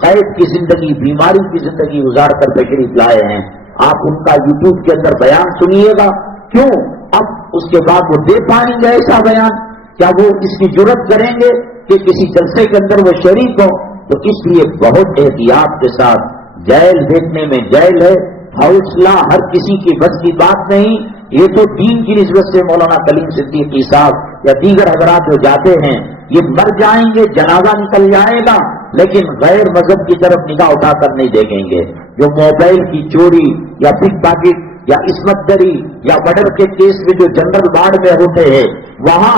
قید کی زندگی، بیماری کی زندگی گزار کر تشریف لائے ہیں۔ آپ ان کا یوٹیوب کے اندر بیان سنیے گا، کیوں اب اس کے بعد وہ دے پائیں گے ایسا بیان؟ کیا وہ اس کی جرت کریں گے کہ کسی جلسے کے اندر وہ شریک ہو؟ تو اس لیے بہت احتیاط کے ساتھ، جیل دیکھنے میں جیل ہے، حوصلہ ہر کسی کی بس کی بات نہیں۔ یہ تو دین کی نسبت سے مولانا کلیم صدیقی صاحب یا دیگر حضرات جو جاتے ہیں یہ مر جائیں گے، جنازہ نکل جائے گا، لیکن غیر مذہب کی طرف نگاہ اٹھا کر نہیں دیکھیں گے۔ جو موبائل کی چوری یا پک پاکٹ یا عصمت دری یا مرڈر کے کیس میں جو جنرل وارڈ میں ہوتے ہیں، وہاں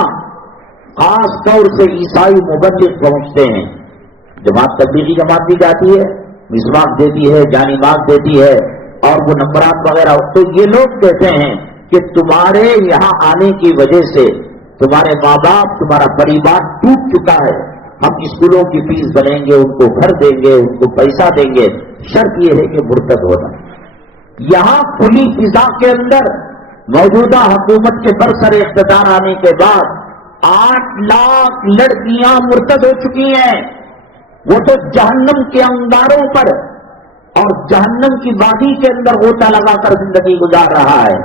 خاص طور سے عیسائی مبلغ پہنچتے ہیں، جماعت تبلیغی جماعت بھی جاتی ہے، مسواک دیتی ہے، جانی ماغ دیتی ہے، اور وہ نمبرات وغیرہ، تو یہ لوگ کہتے ہیں کہ تمہارے یہاں آنے کی وجہ سے تمہارے ماں باپ، تمہارا پریوار ٹوٹ چکا ہے، ہم اسکولوں کی فیس بنیں گے، ان کو گھر دیں گے، ان کو پیسہ دیں گے، شرط یہ ہے کہ مرتد ہونا۔ یہاں کھلی فضا کے اندر موجودہ حکومت کے برسر اقتدار آنے کے بعد 8 لاکھ لڑکیاں مرتد ہو چکی ہیں۔ وہ تو جہنم کے انگاروں پر اور جہنم کی وادی کے اندر غوطہ لگا کر زندگی گزار رہا ہے،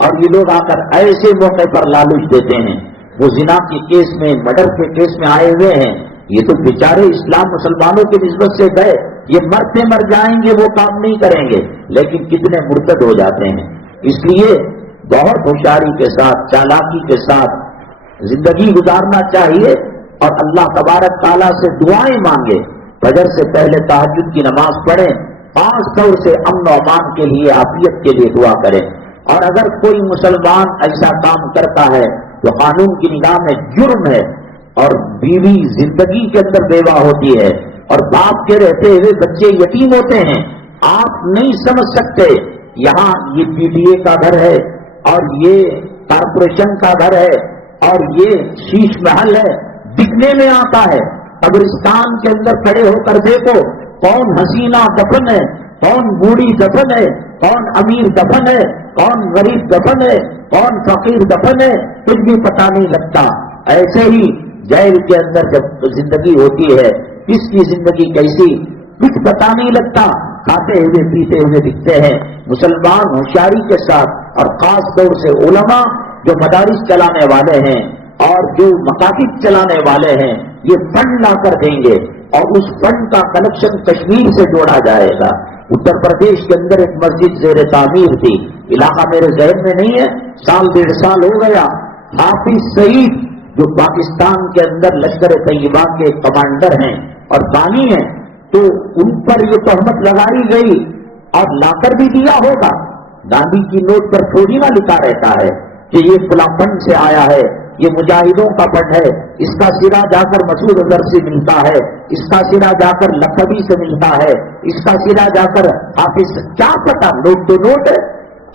اور یہ لوگ آ کر ایسے موقع پر لالچ دیتے ہیں۔ وہ زنا کے کیس میں، مرڈر کے کیس میں آئے ہوئے ہیں، یہ تو بیچارے اسلام مسلمانوں کی نسبت سے گئے، یہ مرتے مر جائیں گے، وہ کام نہیں کریں گے، لیکن کتنے مرتد ہو جاتے ہیں۔ اس لیے بہت ہوشیاری کے ساتھ، چالاکی کے ساتھ زندگی گزارنا چاہیے، اور اللہ تبارک تعالیٰ سے دعائیں مانگے۔ فجر سے پہلے تہجد کی نماز پڑھیں، 5 طور سے امن و امان کے لیے، عافیت کے لیے دعا کریں۔ اور اگر کوئی مسلمان ایسا کام کرتا ہے تو قانون کی نگاہ میں جرم ہے، اور بیوی زندگی کے اندر بیوہ ہوتی ہے اور باپ کے رہتے ہوئے بچے یتیم ہوتے ہیں. آپ نہیں سمجھ سکتے. یہاں یہ پی ڈی اے کا گھر ہے اور یہ کارپوریشن کا گھر ہے اور یہ شیش محل ہے، دکھنے میں آتا ہے. قبرستان کے اندر کھڑے ہو کر دیکھو کون حسینہ دفن ہے، کون بوڑھی دفن ہے، کون امیر دفن ہے، کون غریب دفن ہے، کون فقیر دفن ہے، کچھ بھی پتہ نہیں لگتا. ایسے ہی جیل کے اندر جب زندگی ہوتی ہے، کس کی زندگی کیسی کچھ پتہ نہیں لگتا. کھاتے ہوئے پیتے ہوئے دکھتے ہیں. مسلمان ہوشیاری کے ساتھ اور خاص طور سے علماء جو مدارس چلانے والے ہیں اور جو مکاتب چلانے والے ہیں، یہ فنڈ لا کر دیں گے اور اس فنڈ کا کنیکشن کشمیر سے جوڑا جائے گا. اتر پردیش کے اندر ایک مسجد زیر تعمیر تھی، علاقہ میرے ذہن میں نہیں ہے، سال 1.5 سال ہو گیا. حافظ سعید جو پاکستان کے اندر لشکر طیبہ کے کمانڈر ہیں اور بانی ہیں، تو ان پر یہ تہمت لگائی گئی اور لا کر بھی دیا ہوگا. گاندھی کی نوٹ پر تھوڑی نہ لکھا رہتا ہے کہ یہ فلاں فنڈ سے آیا ہے، یہ مجاہدوں کا فنڈ ہے، اس کا سرا جا کر مسعود اظہر سے ملتا ہے، اس کا سرا جا کر لکھنوی سے ملتا ہے، اس کا سرا جا کر حافظ. کیا پتا، نوٹ تو نوٹ ہے.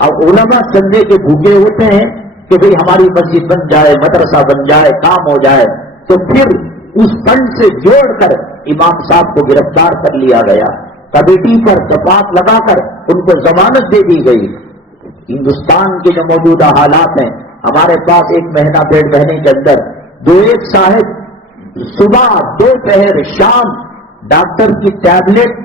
اب علماء چندے کے بھوکے ہوتے ہیں کہ بھئی ہماری مسجد بن جائے، مدرسہ بن جائے، کام ہو جائے، تو پھر اس فنڈ سے جوڑ کر امام صاحب کو گرفتار کر لیا گیا. کمیٹی پر دفعات لگا کر ان کو ضمانت دے دی گئی. ہندوستان کے جو موجودہ حالات ہیں، ہمارے پاس 1 مہینہ 1.5 مہینے کے اندر 2-1 صاحب صبح دوپہر شام ڈاکٹر کی ٹیبلٹ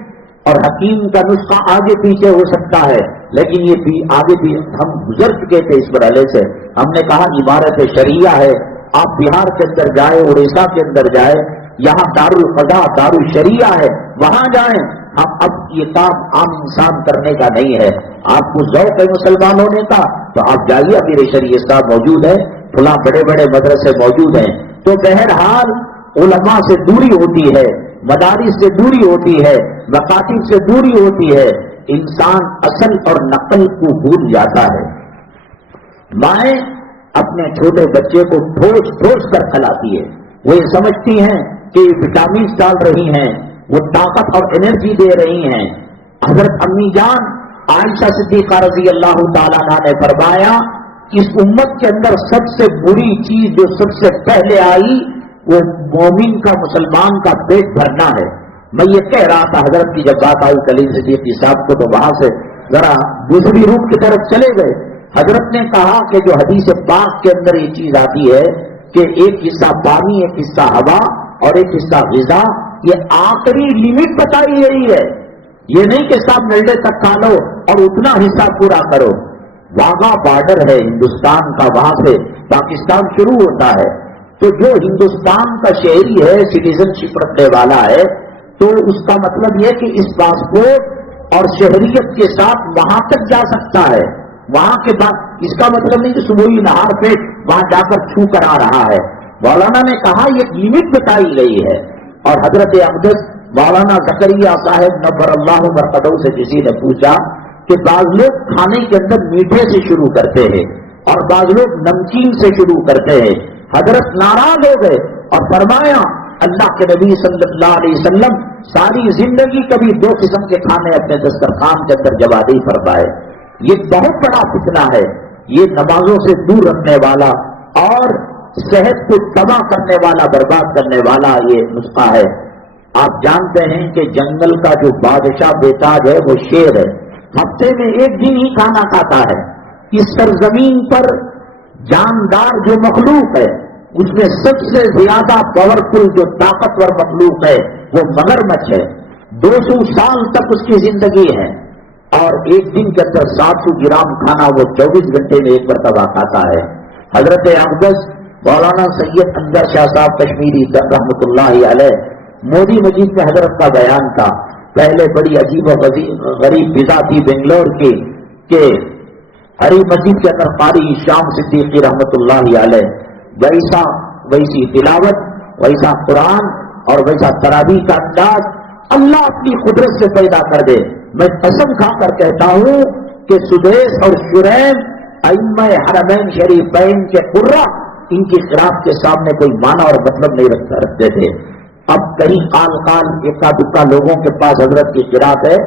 اور حکیم کا نسخہ آگے پیچھے ہو سکتا ہے، لیکن یہ بھی آگے بھی ہم گزر چکے تھے اس مرحلے سے. ہم نے کہا عبارت شریعہ ہے، آپ بہار کے اندر جائیں، اڑیسہ کے اندر جائیں، یہاں دارالقضاء دارالشریعہ ہے، وہاں جائیں. اب یہ کام عام انسان کرنے کا نہیں ہے. آپ کو ذوق ہے مسلمان ہونے کا تو آپ جائیے، امیر شریعت صاحب موجود ہیں، فلاں بڑے بڑے مدرسے موجود ہیں. تو بہرحال علماء سے دوری ہوتی ہے، مدارس سے دوری ہوتی ہے، مکاتب سے دوری ہوتی ہے. انسان اصل اور نقل کو بھول جاتا ہے. مائیں اپنے چھوٹے بچے کو ٹھوس ٹھوس کر کھلاتی ہے. وہ یہ سمجھتی ہیں کہ وٹامنس ڈال رہی ہیں، وہ طاقت اور انرجی دے رہی ہیں. حضرت امی جان عائشہ صدیقہ رضی اللہ تعالیٰ عنہ نے فرمایا کہ اس امت کے اندر سب سے بری چیز جو سب سے پہلے آئی وہ مومن کا، مسلمان کا پیٹ بھرنا ہے. میں یہ کہہ رہا تھا حضرت کی جب بات آئی کلیم صدیقی صاحب کو، تو وہاں سے ذرا دوسری روٹ کی طرف چلے گئے. حضرت نے کہا کہ جو حدیث پاک کے اندر یہ چیز آتی ہے کہ ایک حصہ پانی، ایک حصہ ہوا اور ایک حصہ غذا، یہ آخری لمٹ بتائی گئی ہے. یہ نہیں کہ صاحب نلڈے تک کھا لو اور اتنا حصہ پورا کرو. واگا بارڈر ہے ہندوستان کا، وہاں سے پاکستان شروع ہوتا ہے. تو جو ہندوستان کا شہری ہے، سٹیزن شپ رکھنے والا ہے، تو اس کا مطلب یہ کہ اس پاسپورٹ اور شہریت کے ساتھ وہاں تک جا سکتا ہے. وہاں کے بعد اس کا مطلب نہیں کہ صبح نہار پیٹ وہاں جا کر چھو کر آ رہا ہے. مولانا نے کہا یہ لمٹ بتائی گئی ہے. اور حضرت اقدس مولانا زکریا صاحب نبر اللہ مرقدہ سے کسی نے پوچھا کہ بعض لوگ کھانے کے اندر میٹھے سے شروع کرتے ہیں اور بعض لوگ نمکین سے شروع کرتے ہیں. حضرت ناراض ہو گئے اور فرمایا اللہ کے نبی صلی اللہ علیہ وسلم ساری زندگی کبھی 2 قسم کے کھانے اپنے دسترخوان کے اندر جما نہیں فرمائے. یہ بہت بڑا فتنہ ہے. یہ نمازوں سے دور رکھنے والا اور صحت کو تباہ کرنے والا، برباد کرنے والا یہ نسخہ ہے. آپ جانتے ہیں کہ جنگل کا جو بادشاہ بیتاج ہے وہ شیر ہے. ہفتے میں 1 دن ہی کھانا کھاتا ہے. اس سرزمین پر جاندار جو مخلوق ہے اس میں سب سے زیادہ پاورفل جو طاقتور مخلوق ہے وہ مگرمچھ ہے. 200 سال تک اس کی زندگی ہے اور 1 دن کے اندر 700 گرام کھانا وہ 24 گھنٹے میں 1 مرتبہ کھاتا ہے. حضرت اقدس مولانا سید انور شاہ صاحب کشمیری رحمۃ اللہ علیہ مودی مجید میں حضرت کا بیان تھا. پہلے بڑی عجیب و غریب فضا تھی بنگلور کی کہ ہری مسجد کے اندر قاری شام صدیقی رحمۃ اللہ علیہ ویسی تلاوت، ویسا قرآن اور ویسا تراویح کا انداز اللہ اپنی قدرت سے پیدا کر دے. میں قسم کھا کر کہتا ہوں کہ سدیس اور شریم ائمہ حرمین شریفین کے قرہ ان کی قرات کے سامنے کوئی معنی اور مطلب نہیں رکھتے تھے. اب کہیں قال اکا دکا لوگوں کے پاس حضرت کی قرات ہے.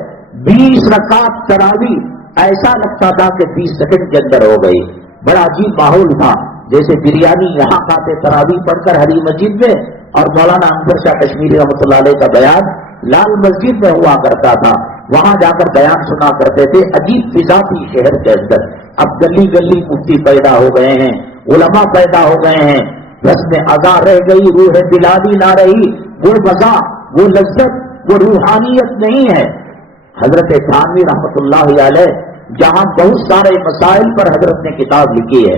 20 رکعت تراوی ایسا لگتا تھا کہ 20 سیکنڈ کے اندر ہو گئی. بڑا عجیب ماحول تھا، جیسے بریانی یہاں کھاتے تراوی پڑھ کر ہری مسجد میں، اور مولانا انور شاہ کشمیری رحمۃ اللہ علیہ کا بیان لال مسجد میں ہوا کرتا تھا، وہاں جا کر بیان سنا کرتے تھے. عجیب فضا تھی شہر کے اندر. اب گلی گلی مفتی پیدا ہو گئے ہیں، علماء پیدا ہو گئے ہیں، بس میں اذا رہ گئی، روح دلادی نہ رہی. وہ مزہ، وہ لذت، وہ روحانیت نہیں ہے. حضرت تھانوی رحمۃ اللہ علیہ جہاں بہت سارے مسائل پر حضرت نے کتاب لکھی ہے،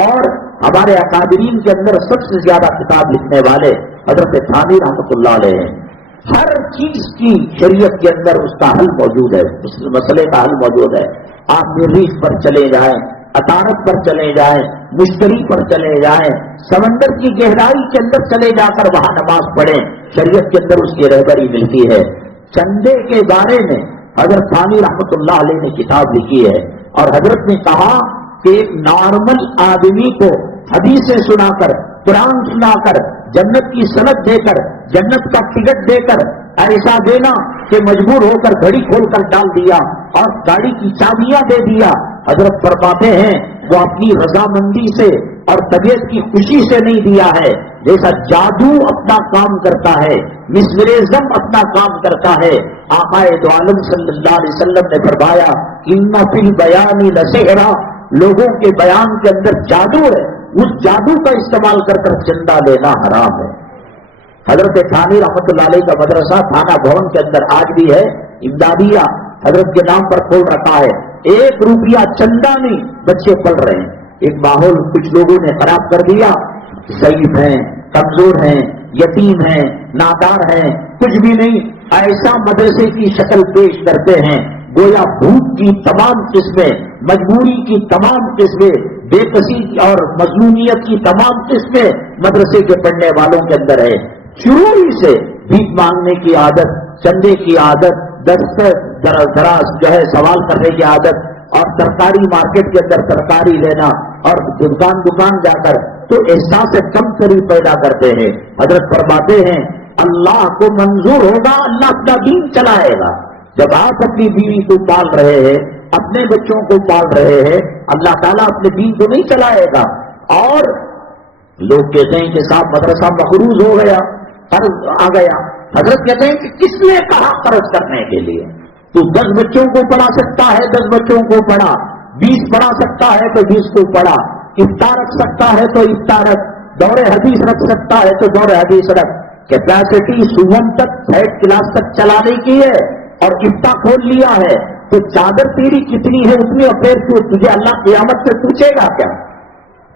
اور ہمارے اکابرین کے اندر سب سے زیادہ کتاب لکھنے والے حضرت تھانوی رحمۃ اللہ علیہ ہیں. ہر چیز کی شریعت کے اندر اس کا حل موجود ہے، اس مسئلے کا حل موجود ہے. آپ مریخ پر چلے جائیں، عطارد پر چلے جائیں، مشتری پر چلے جائیں، سمندر کی گہرائی کے اندر چلے جا کر وہاں نماز پڑھیں، شریعت کے اندر اس کی رہبری ملتی ہے. چندے کے بارے میں حضرت ثانی رحمۃ اللہ علیہ نے کتاب لکھی ہے، اور حضرت نے کہا کہ ایک نارمل آدمی کو حدیثیں سنا کر، قرآن سنا کر، جنت کی سند دے کر، جنت کا ٹکٹ دے کر، ایسا دینا کہ مجبور ہو کر گھڑی کھول کر ڈال دیا اور گاڑی کی چابیاں دے دیا. حضرت فرماتے ہیں وہ اپنی رضامندی سے اور طبیعت کی خوشی سے نہیں دیا ہے. جیسا جادو اپنا کام کرتا ہے، مسمرزم اپنا کام کرتا ہے. آقا دو عالم صلی اللہ علیہ وسلم نے فرمایا ان فی البیان لسحرا، لوگوں کے بیان کے اندر جادو ہے، اس جادو کا استعمال کر کر چندہ لینا حرام ہے. حضرت تھانی رحمۃ اللہ علیہ کا مدرسہ تھانہ بھون کے اندر آج بھی ہے، امدادیہ حضرت کے نام پر کھول رکھا ہے. 1 روپیہ چندہ نہیں، بچے پڑھ رہے ہیں. ایک ماحول کچھ لوگوں نے خراب کر دیا، ضعیف ہیں، کمزور ہیں، یتیم ہیں، نادار ہیں، کچھ بھی نہیں، ایسا مدرسے کی شکل پیش کرتے ہیں گویا بھوک کی تمام قسمیں، مجبوری کی تمام قسمیں، بے کسی اور مظلومیت کی تمام قسمیں مدرسے کے پڑھنے والوں کے اندر ہے. شروع ہی سے بھیک مانگنے کی عادت، چندے کی عادت، دراز جو ہے سوال کرنے کی عادت، اور سرکاری مارکیٹ کے اندر ترکاری لینا اور دکان جا کر تو احساس کم تری پیدا کرتے ہیں. حضرت فرماتے ہیں اللہ کو منظور ہوگا، اللہ اپنا دین چلائے گا. جب آپ اپنی بیوی کو پال رہے ہیں، اپنے بچوں کو پال رہے ہیں، اللہ تعالیٰ اپنے دین کو نہیں چلائے گا. اور لوگ کہتے ہیں کہ صاحب مدرسہ مقروض ہو گیا، قرض آ گیا. حضرت کہتے ہیں کہ کس نے کہا قرض کرنے کے لیے؟ تو 10 بچوں کو پڑھا سکتا ہے، 10 بچوں کو پڑھا، 20 پڑھا سکتا ہے تو 20 کو پڑھا، افطار رکھ سکتا ہے تو افطار رکھ، دور حدیث رکھ سکتا ہے تو دور حدیث رکھ. کیپیسٹی سوم تک 3rd کلاس تک چلانے کی ہے اور افطا کھول لیا ہے، تو چادر تیری کتنی ہے اتنی افیر کو تجھے اللہ قیامت سے پوچھے گا کیا؟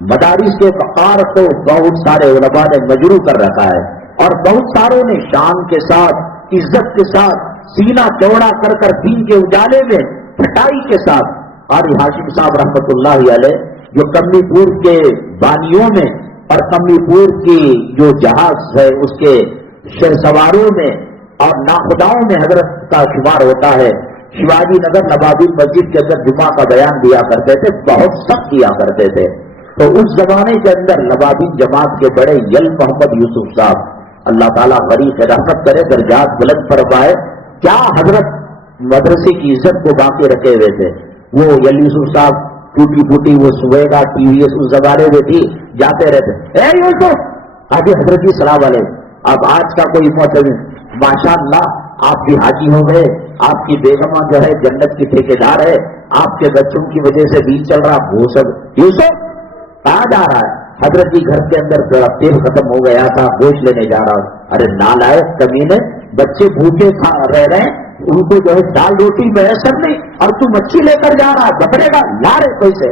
مدارس کے وقار کو بہت سارے علماء نے مجروح کر رکھا ہے، اور بہت ساروں نے شان کے ساتھ، عزت کے ساتھ، سینہ چوڑا کر کر دین کے اجالے میں پھٹائی کے ساتھ. قاری ہاشم صاحب رحمۃ اللہ علیہ جو کملی پور کے بانیوں میں اور کملی پور کی جو جہاز ہے اس کے شہ سواروں میں اور ناخداؤں میں حضرت کا شمار ہوتا ہے، شیواجی نگر نوابی مسجد کے اندر جمعہ کا بیان دیا کرتے تھے، بہت سخت کیا کرتے تھے. تو اس زمانے کے اندر نوابی جماعت کے بڑے یل محمد یوسف صاحب، اللہ تعالیٰ غریب رحمت کرے، درجات بلند فرمائے، کیا حضرت مدرسے کی عزت کو باقی رکھے ہوئے تھے. وہ یل یوسف صاحب ٹوٹی پھوٹی وہ سویگا ٹی وی ایس اس زمانے میں تھی، جاتے رہتے، اے یوسف آگے حضرت جی سلام علیہ. اب آج کا کوئی معتمد ماشاء اللہ آپ بھی حاجی ہو گئے، آپ کی بیگمہ جو ہے جنت کی ٹھیکیدار ہے، آپ کے بچوں کی وجہ سے دین چل رہا، وہ سب یوسف کہاں جا رہا ہے؟ حضرت جی گھر کے اندر تیل ختم ہو گیا تھا، گوشت لینے جا رہا ہوں. ارے نالائق کمینے، بچے بھوکے رہ رہے ہیں، ان کو جو ہے دال روٹی میسر نہیں، اور تو مچھی لے کر جا رہا ہے، بکرے گا لا رہے پیسے.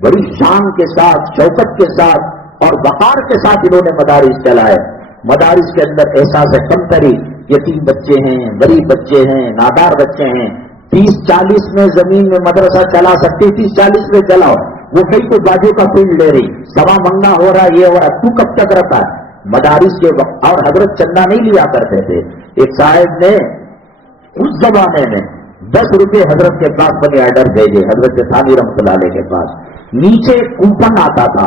بڑی شان کے ساتھ، شوکت کے ساتھ اور وقار کے ساتھ انہوں نے مدارس چلائے. مدارس کے اندر احساس کمتری، یتیم بچے ہیں، غریب بچے ہیں، نادار بچے ہیں. 30-40 میں زمین میں مدرسہ چلا سکتی، 30-40 میں چلاؤ. وہ کئی تو باجو کا فیلڈ لے رہی، سوا منگا ہو رہا، یہ ہو رہا، تو کب تک رہتا ہے مدارس کے وقت. اور حضرت چندہ نہیں لیا کرتے تھے. ایک صاحب نے اس زمانے میں 10 روپے حضرت کے پاس بنے آرڈر بھیجے، حضرت ثانی رحمۃ اللہ علیہ کے پاس. نیچے کوپن آتا تھا،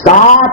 7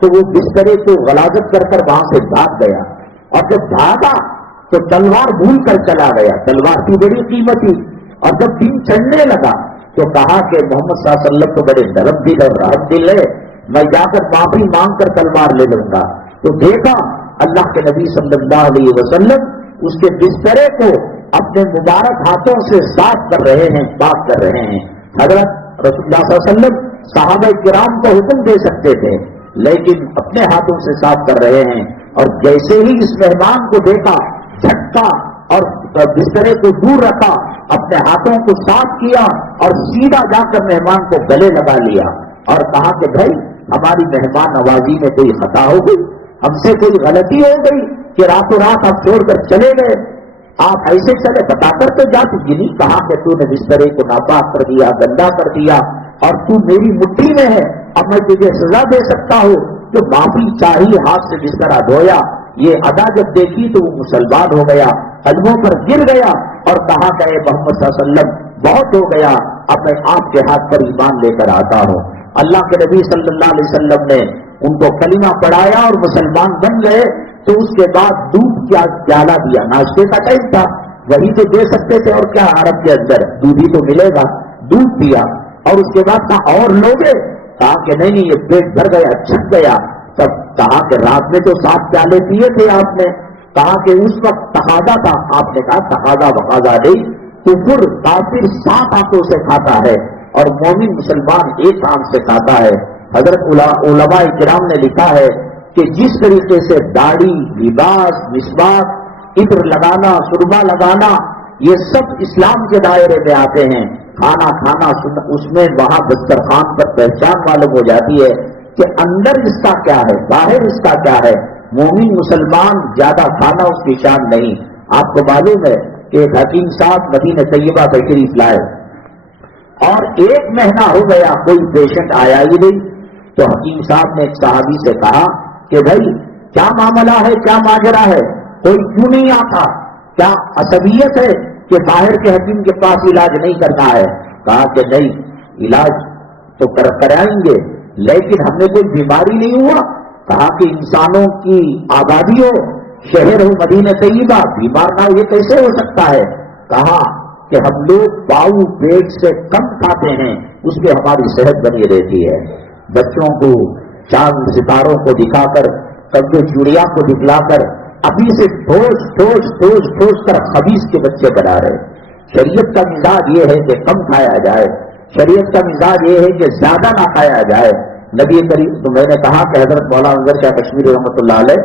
تو وہ بسترے کو غلاظت کر کر وہاں سے بھاگ گیا، اور جب بھاگا تو تلوار بھول کر چلا گیا، تلوار کی بڑی قیمت تھی، اور جب دن چڑھنے لگا تو کہا کہ محمد صلی اللہ علیہ وسلم تو بڑے نرم دل اور راحت دل ہے، میں جا کر معافی مانگ کر تلوار لے لوں گا۔ تو دیکھا اللہ کے نبی صلی اللہ علیہ وسلم اس کے بسترے کو اپنے مبارک ہاتھوں سے صاف کر رہے ہیں، پاک کر رہے ہیں۔ حضرت رسول اللہ صلی اللہ علیہ وسلم صحابہ کرام کو حکم دے سکتے تھے، لیکن اپنے ہاتھوں سے صاف کر رہے ہیں، اور جیسے ہی اس مہمان کو دیکھا جھٹکا اور بسترے کو دور رکھا، اپنے ہاتھوں کو صاف کیا اور سیدھا جا کر مہمان کو گلے لگا لیا اور کہا کہ بھائی ہماری مہمان نوازی میں کوئی خطا ہو گئی، ہم سے کوئی غلطی ہو گئی کہ راتوں رات آپ چھوڑ کر چلے گئے، آپ ایسے چلے بتا کر تو جا۔ تو نہیں کہا کہ تو نے بسترے کو ناپاک کر دیا، گندا کر دیا، اور تو میری مٹھی میں ہے، اب میں تجھے سزا دے سکتا ہوں، تو معافی چاہی، ہاتھ سے بسترا دھویا۔ یہ ادا جب دیکھی تو وہ مسلمان ہو گیا، قدموں پر گر گیا اور کہا کہ اے محمد صلی اللہ علیہ وسلم بہت ہو گیا، اب میں آپ کے ہاتھ پر ایمان لے کر آتا ہوں۔ اللہ کے نبی صلی اللہ علیہ وسلم نے ان کو کلمہ پڑھایا اور مسلمان بن گئے۔ تو اس کے بعد دودھ کیا پیالہ دیا، ناشتے کا ٹائم تھا، وہی تو دے سکتے تھے، اور کیا عرب کے اندر دودھ ہی تو ملے گا، دودھ دیا، اور اس کے بعد کہا اور لوگے، کہا کہ نہیں یہ پیٹ بھر گیا، چھک گیا۔ تب کہا کہ رات میں تو 7 پیالے پیے تھے آپ نے، کہا کہ اس وقت تقاضا تھا، آپ نے کہا تقاضا وقاضا نہیں، کفر کافر 7 آنکھوں سے کھاتا ہے اور مومن مسلمان 1 آنکھ سے کھاتا ہے۔ حضرت علماء کرام نے لکھا ہے کہ جس طریقے سے داڑھی، لباس، مسواک، عطر لگانا، سرما لگانا، یہ سب اسلام کے دائرے میں آتے ہیں، کھانا کھانا اس میں وہاں دسترخوان پر پہچان معلوم ہو جاتی ہے کہ اندر اس کا کیا ہے، باہر اس کا کیا ہے۔ مومن مسلمان زیادہ کھانا اس کی شان نہیں۔ آپ کو معلوم ہے کہ ایک حکیم صاحب مدینہ طیبہ تشریف لائے اور 1 مہینہ ہو گیا کوئی پیشنٹ آیا ہی نہیں، تو حکیم صاحب نے ایک صحابی سے کہا کہ بھائی کیا معاملہ ہے، کیا ماجرا ہے، کوئی کیوں نہیں آتا، کیا عصبیت ہے کہ باہر کے حکیم کے پاس علاج نہیں کرنا ہے؟ کہا کہ نہیں، علاج تو کرائیں گے لیکن ہم نے کوئی بیماری نہیں ہوا۔ کہا کہ انسانوں کی آبادی ہو، شہر ہو مدینہ طیبہ، بیمار نہ ہو، یہ کیسے ہو سکتا ہے؟ کہا کہ ہم لوگ پاؤ پیٹ سے کم کھاتے ہیں، اس میں ہماری صحت بنی رہتی ہے۔ بچوں کو چاند ستاروں کو دکھا کر، کبھی چڑیا کو دکھلا کر ابھی سے ٹھوس کر خبیث کے بچے بنا رہے۔ شریعت کا مزاج یہ ہے کہ کم کھایا جائے، شریعت کا مزاج یہ ہے کہ زیادہ نہ کھایا جائے۔ نبی کریم تو میں نے کہا کہ حضرت مولانا انور شاہ کشمیری رحمۃ اللہ علیہ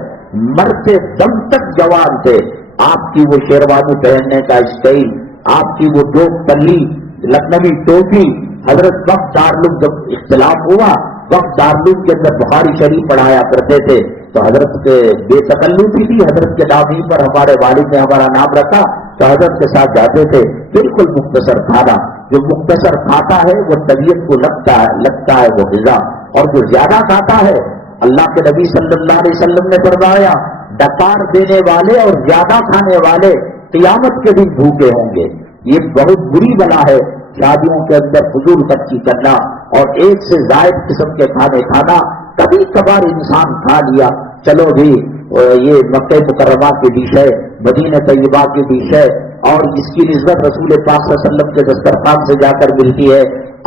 مرتے دم تک جوان تھے، آپ کی وہ شیروانی پہننے کا اسٹائل، آپ کی وہ 2 پلی لکھنوی ٹوپی، حضرت وقت دارالعلوم جب اختلاف ہوا، وقت دارالعلوم کے اندر بخاری شریف پڑھایا کرتے تھے، تو حضرت کے بے تکلفی تھی، حضرت کے نام ہی پر ہمارے والد نے ہمارا نام رکھا، تو حضرت کے ساتھ جاتے تھے، بالکل مختصر کھانا، جو مختصر کھاتا ہے وہ طبیعت کو لگتا ہے وہ غذا، اور جو زیادہ کھاتا ہے، اللہ کے نبی صلی اللہ علیہ وسلم نے فرمایا ڈکار دینے والے اور زیادہ کھانے والے قیامت کے دن بھوکے ہوں گے۔ یہ بہت بری بلا ہے، شادیوں کے اندر فضول خرچی کرنا اور ایک سے زائد قسم کے کھانے کھانا۔ کبھی کبھار انسان کھا لیا، چلو جی یہ مکہ مکرمہ کی ڈش ہے، مدینہ طیبہ کی ڈش ہے، اور اس کی نسبت رسول پاک صلی اللہ علیہ وسلم کے دسترخوان سے جا کر ملتی ہے۔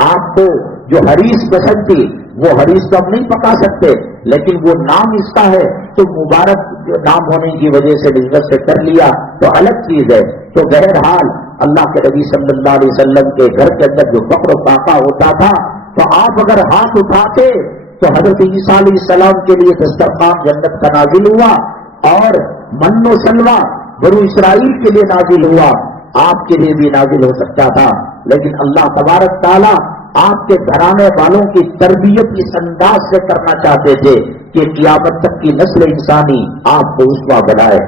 آپ کو جو حریص پسند تھی وہ حریص تو ہم نہیں پکا سکتے، لیکن وہ نام اس کا ہے تو مبارک نام ہونے کی وجہ سے نسبت سے کر لیا تو الگ چیز ہے۔ تو بہرحال اللہ کے نبی صلی اللہ علیہ وسلم کے گھر کے اندر جو فقر و فاقہ ہوتا تھا، تو آپ اگر ہاتھ اٹھاتے تو حضرت عیسیٰ علیہ السلام کے لیے دسترخوان جنت کا نازل ہوا، اور من و سلوہ بنو اسرائیل کے لیے نازل ہوا، آپ کے لیے بھی نازل ہو سکتا تھا، لیکن اللہ تبارک تعالیٰ آپ کے گھرانے والوں کی تربیت اس انداز سے کرنا چاہتے تھے کہ قیامت تک کی نسل انسانی آپ کو اسوہ بنائے۔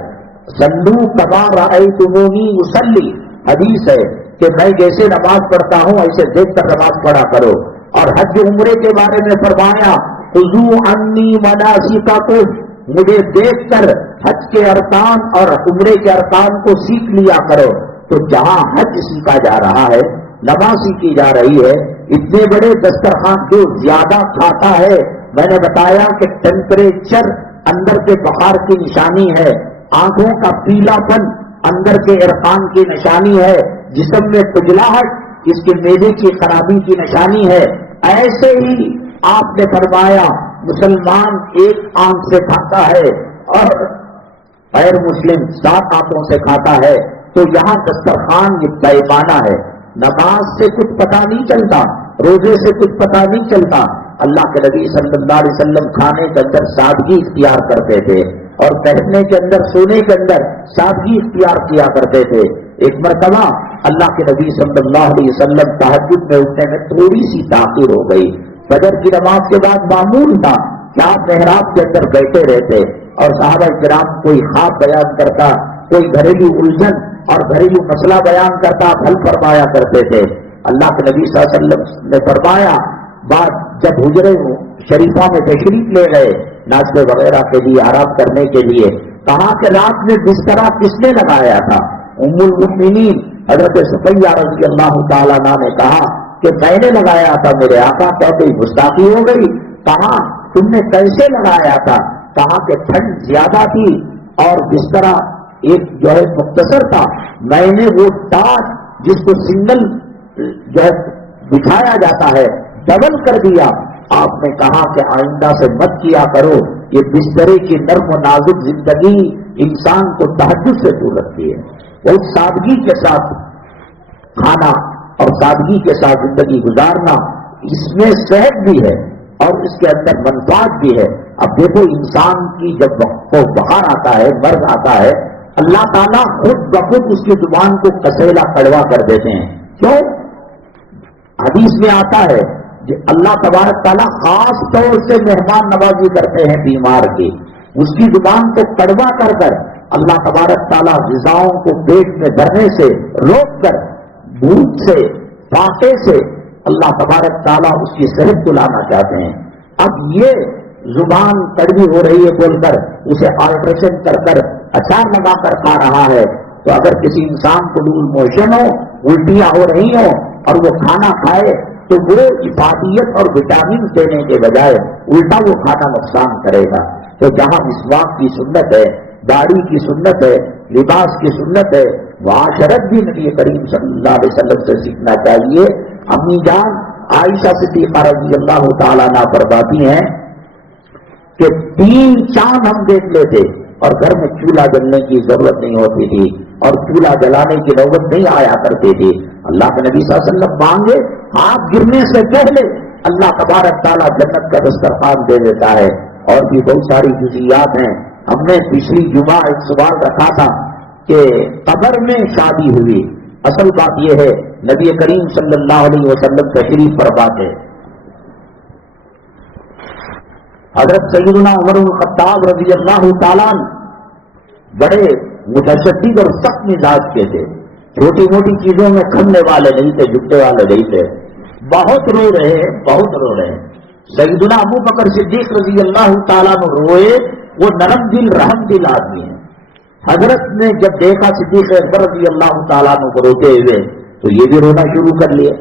صلو کما رأیتمونی اصلی، حدیث ہے کہ میں جیسے نماز پڑھتا ہوں ایسے دیکھ کر نماز پڑھا کرو۔ اور حج عمرے کے بارے میں فرمایا خذوا عنی مناسککم، مجھے دیکھ کر حج کے ارکان اور عمرے کے ارکان کو سیکھ لیا کرو۔ تو جہاں حج سیکھا جا رہا ہے، نماز سیکھی جا رہی ہے، اتنے بڑے دسترخوان جو زیادہ کھاتا ہے میں نے بتایا کہ ٹیمپریچر اندر کے بخار کی نشانی ہے، آنکھوں کا پیلا پن اندر کے ارکان کی نشانی ہے، جسم میں کھجلاہٹ اس کے معدے کی خرابی کی نشانی ہے۔ ایسے ہی آپ نے فرمایا مسلمان ایک آنکھ سے کھاتا ہے اور غیر مسلم 7 آنکھوں سے کھاتا ہے، تو یہاں دسترخوان یہ پیمانہ ہے۔ نماز سے کچھ پتہ نہیں چلتا، روزے سے کچھ پتہ نہیں چلتا۔ اللہ کے نبی صلی اللہ علیہ وسلم کھانے کے اندر سادگی اختیار کرتے تھے اور پہننے کے اندر سونے کے اندر سادگی اختیار کیا کرتے تھے۔ ایک مرتبہ اللہ کے نبی صلی اللہ علیہ وسلم تہجد میں اٹھنے میں تھوڑی سی تاخیر ہو گئی۔ فجر کی نماز کے بعد معمول تھا کہ آپ محراب کے اندر بیٹھے رہتے اور صحابہ کرام کوئی خواب بیان کرتا، کوئی گھریلو الجھن اور گھریلو مسئلہ بیان کرتا، حل فرمایا کرتے تھے۔ اللہ کے نبی صلی اللہ علیہ وسلم نے فرمایا، بعد جب حجرے شریفہ میں تشریف لے گئے ناشتے وغیرہ کے لیے، آرام کرنے کے لیے، کہا کہ رات میں بسترا کس نے لگایا تھا؟ ام المؤمنین حضرت صفیہ رضی اللہ تعالیٰ عنہ نے کہا کہ میں نے لگایا تھا میرے آقا۔ کیا کوئی گستاخی ہو گئی؟ کہا تم نے کیسے لگایا تھا؟ کہا کہ ٹھنڈ زیادہ تھی اور بسترا ایک جو ہے مختصر تھا، میں نے وہ ٹاٹ جس کو سنگل جو ہے بچھایا جاتا ہے ڈبل کر دیا۔ آپ نے کہا کہ آئندہ سے مت کیا کرو، یہ بسترے کی نرم و نازک زندگی انسان کو تہجد سے دور رکھتی ہے۔ بہت سادگی کے ساتھ کھانا اور سادگی کے ساتھ زندگی گزارنا، اس میں صحت بھی ہے اور اس کے اندر منفعت بھی ہے۔ اب دیکھو انسان کی جب بخار آتا ہے، مرض آتا ہے، اللہ تعالیٰ خود بخود اس کی زبان کو کسیلا کڑوا کر دیتے ہیں۔ کیوں؟ حدیث میں آتا ہے کہ اللہ تبارک تعالیٰ خاص طور سے مہمان نوازی کرتے ہیں بیمار کی، اس کی زبان کو کڑوا کر کر اللہ تبارک تعالیٰ غذاؤں کو پیٹ میں بھرنے سے روک کر بھوک سے فاقے سے اللہ تبارک تعالیٰ اس کی صحت کو لانا چاہتے ہیں۔ اب یہ زبان کڑوی ہو رہی ہے بول کر اسے آلٹریشن کر کر اچار لگا کر کھا رہا ہے، تو اگر کسی انسان کو لوز موشن ہو، الٹیاں ہو رہی ہوں اور وہ کھانا کھائے تو وہ افادیت اور وٹامن دینے کے بجائے الٹا وہ کھانا نقصان کرے گا۔ تو جہاں مسواک کی سنت ہے، داڑھی کی سنت ہے، لباس کی سنت ہے، معاشرت بھی نبی کریم صلی اللہ علیہ وسلم سے سیکھنا چاہیے۔ امی جان عائشہ صدیقہ رضی اللہ تعالیٰ عنہ فرماتی ہیں کہ 3 چاند ہم دیکھ لیتے اور گھر میں چولہا جلنے کی ضرورت نہیں ہوتی تھی اور چولہا جلانے کی نوبت نہیں آیا کرتی تھی۔ اللہ کے نبی صلی اللہ علیہ وسلم مانگے، ہاتھ گرنے سے پہلے اللہ تبارک تعالیٰ جنت کا دسترخوان دے دیتا ہے۔ اور بھی بہت ساری جزیات ہیں۔ ہم نے پچھلی جمعہ ایک سوال رکھا تھا کہ قبر میں شادی ہوئی، اصل بات یہ ہے نبی کریم صلی اللہ علیہ وسلم تشریف فرماتے، حضرت سیدنا عمر بن الخطاب رضی اللہ تعالیٰ بڑے متشدد اور سخت مزاج کے تھے، چھوٹی موٹی چیزوں میں کھلنے والے نہیں تھے، جھکنے والے نہیں تھے، بہت رو رہے ہیں۔ سیدنا ابو بکر صدیق رضی اللہ تعالیٰ نے روئے، وہ نرم دل رحم دل آدمی ہے۔ حضرت نے جب دیکھا صدیق اکبر رضی اللہ تعالیٰ عنہ کو روتے ہوئے تو یہ بھی رونا شروع کر لیے۔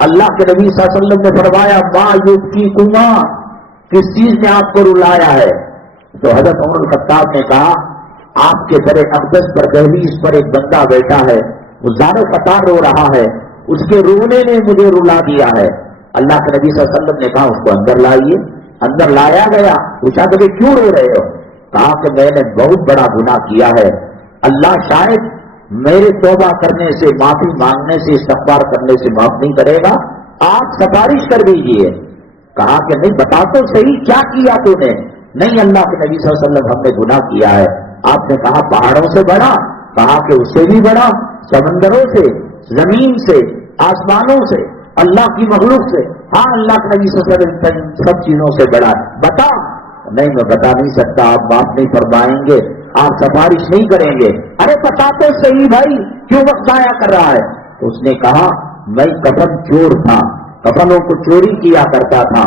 اللہ کے نبی صلی اللہ علیہ وسلم نے فرمایا ما یبکیکما، کس چیز نے آپ کو رلایا ہے؟ تو حضرت عمر الخطاب نے کہا آپ کے در اقدس پر دہلیز پر ایک بندہ بیٹھا ہے، وہ زارِ قطار رو رہا ہے، اس کے رونے نے مجھے رلا دیا ہے۔ اللہ کے نبی صلی اللہ علیہ وسلم نے کہا اس کو اندر لائیے۔ اندر لایا گیا، پوچھا کہ کیوں رو رہے ہو؟ کہا کہ میں نے بہت بڑا گناہ کیا ہے، اللہ شاید میرے توبہ کرنے سے، معافی مانگنے سے، استغفار کرنے سے معاف نہیں کرے گا، آپ سفارش کر دیجیے۔ کہا کہ نہیں، بتا تو صحیح کیا کیا تو نے؟ نہیں اللہ کے نبی صلی اللہ علیہ وسلم ہم نے گناہ کیا ہے۔ آپ نے کہا پہاڑوں سے بڑا؟ کہا کہ اس سے بھی بڑا، سمندروں سے، زمین سے، آسمانوں سے، اللہ کی مخلوق سے۔ ہاں اللہ کے نبی صلی اللہ علیہ وسلم سب چیزوں سے بڑا ہے، بتا۔ نہیں میں بتا نہیں سکتا، آپ معاف نہیں فرمائیں گے، آپ سفارش نہیں کریں گے۔ ارے بتا تو صحیح بھائی، کیوں وقت ضائع کر رہا ہے؟ تو اس نے کہا میں کفن چور تھا، کفنوں کو چوری کیا کرتا تھا،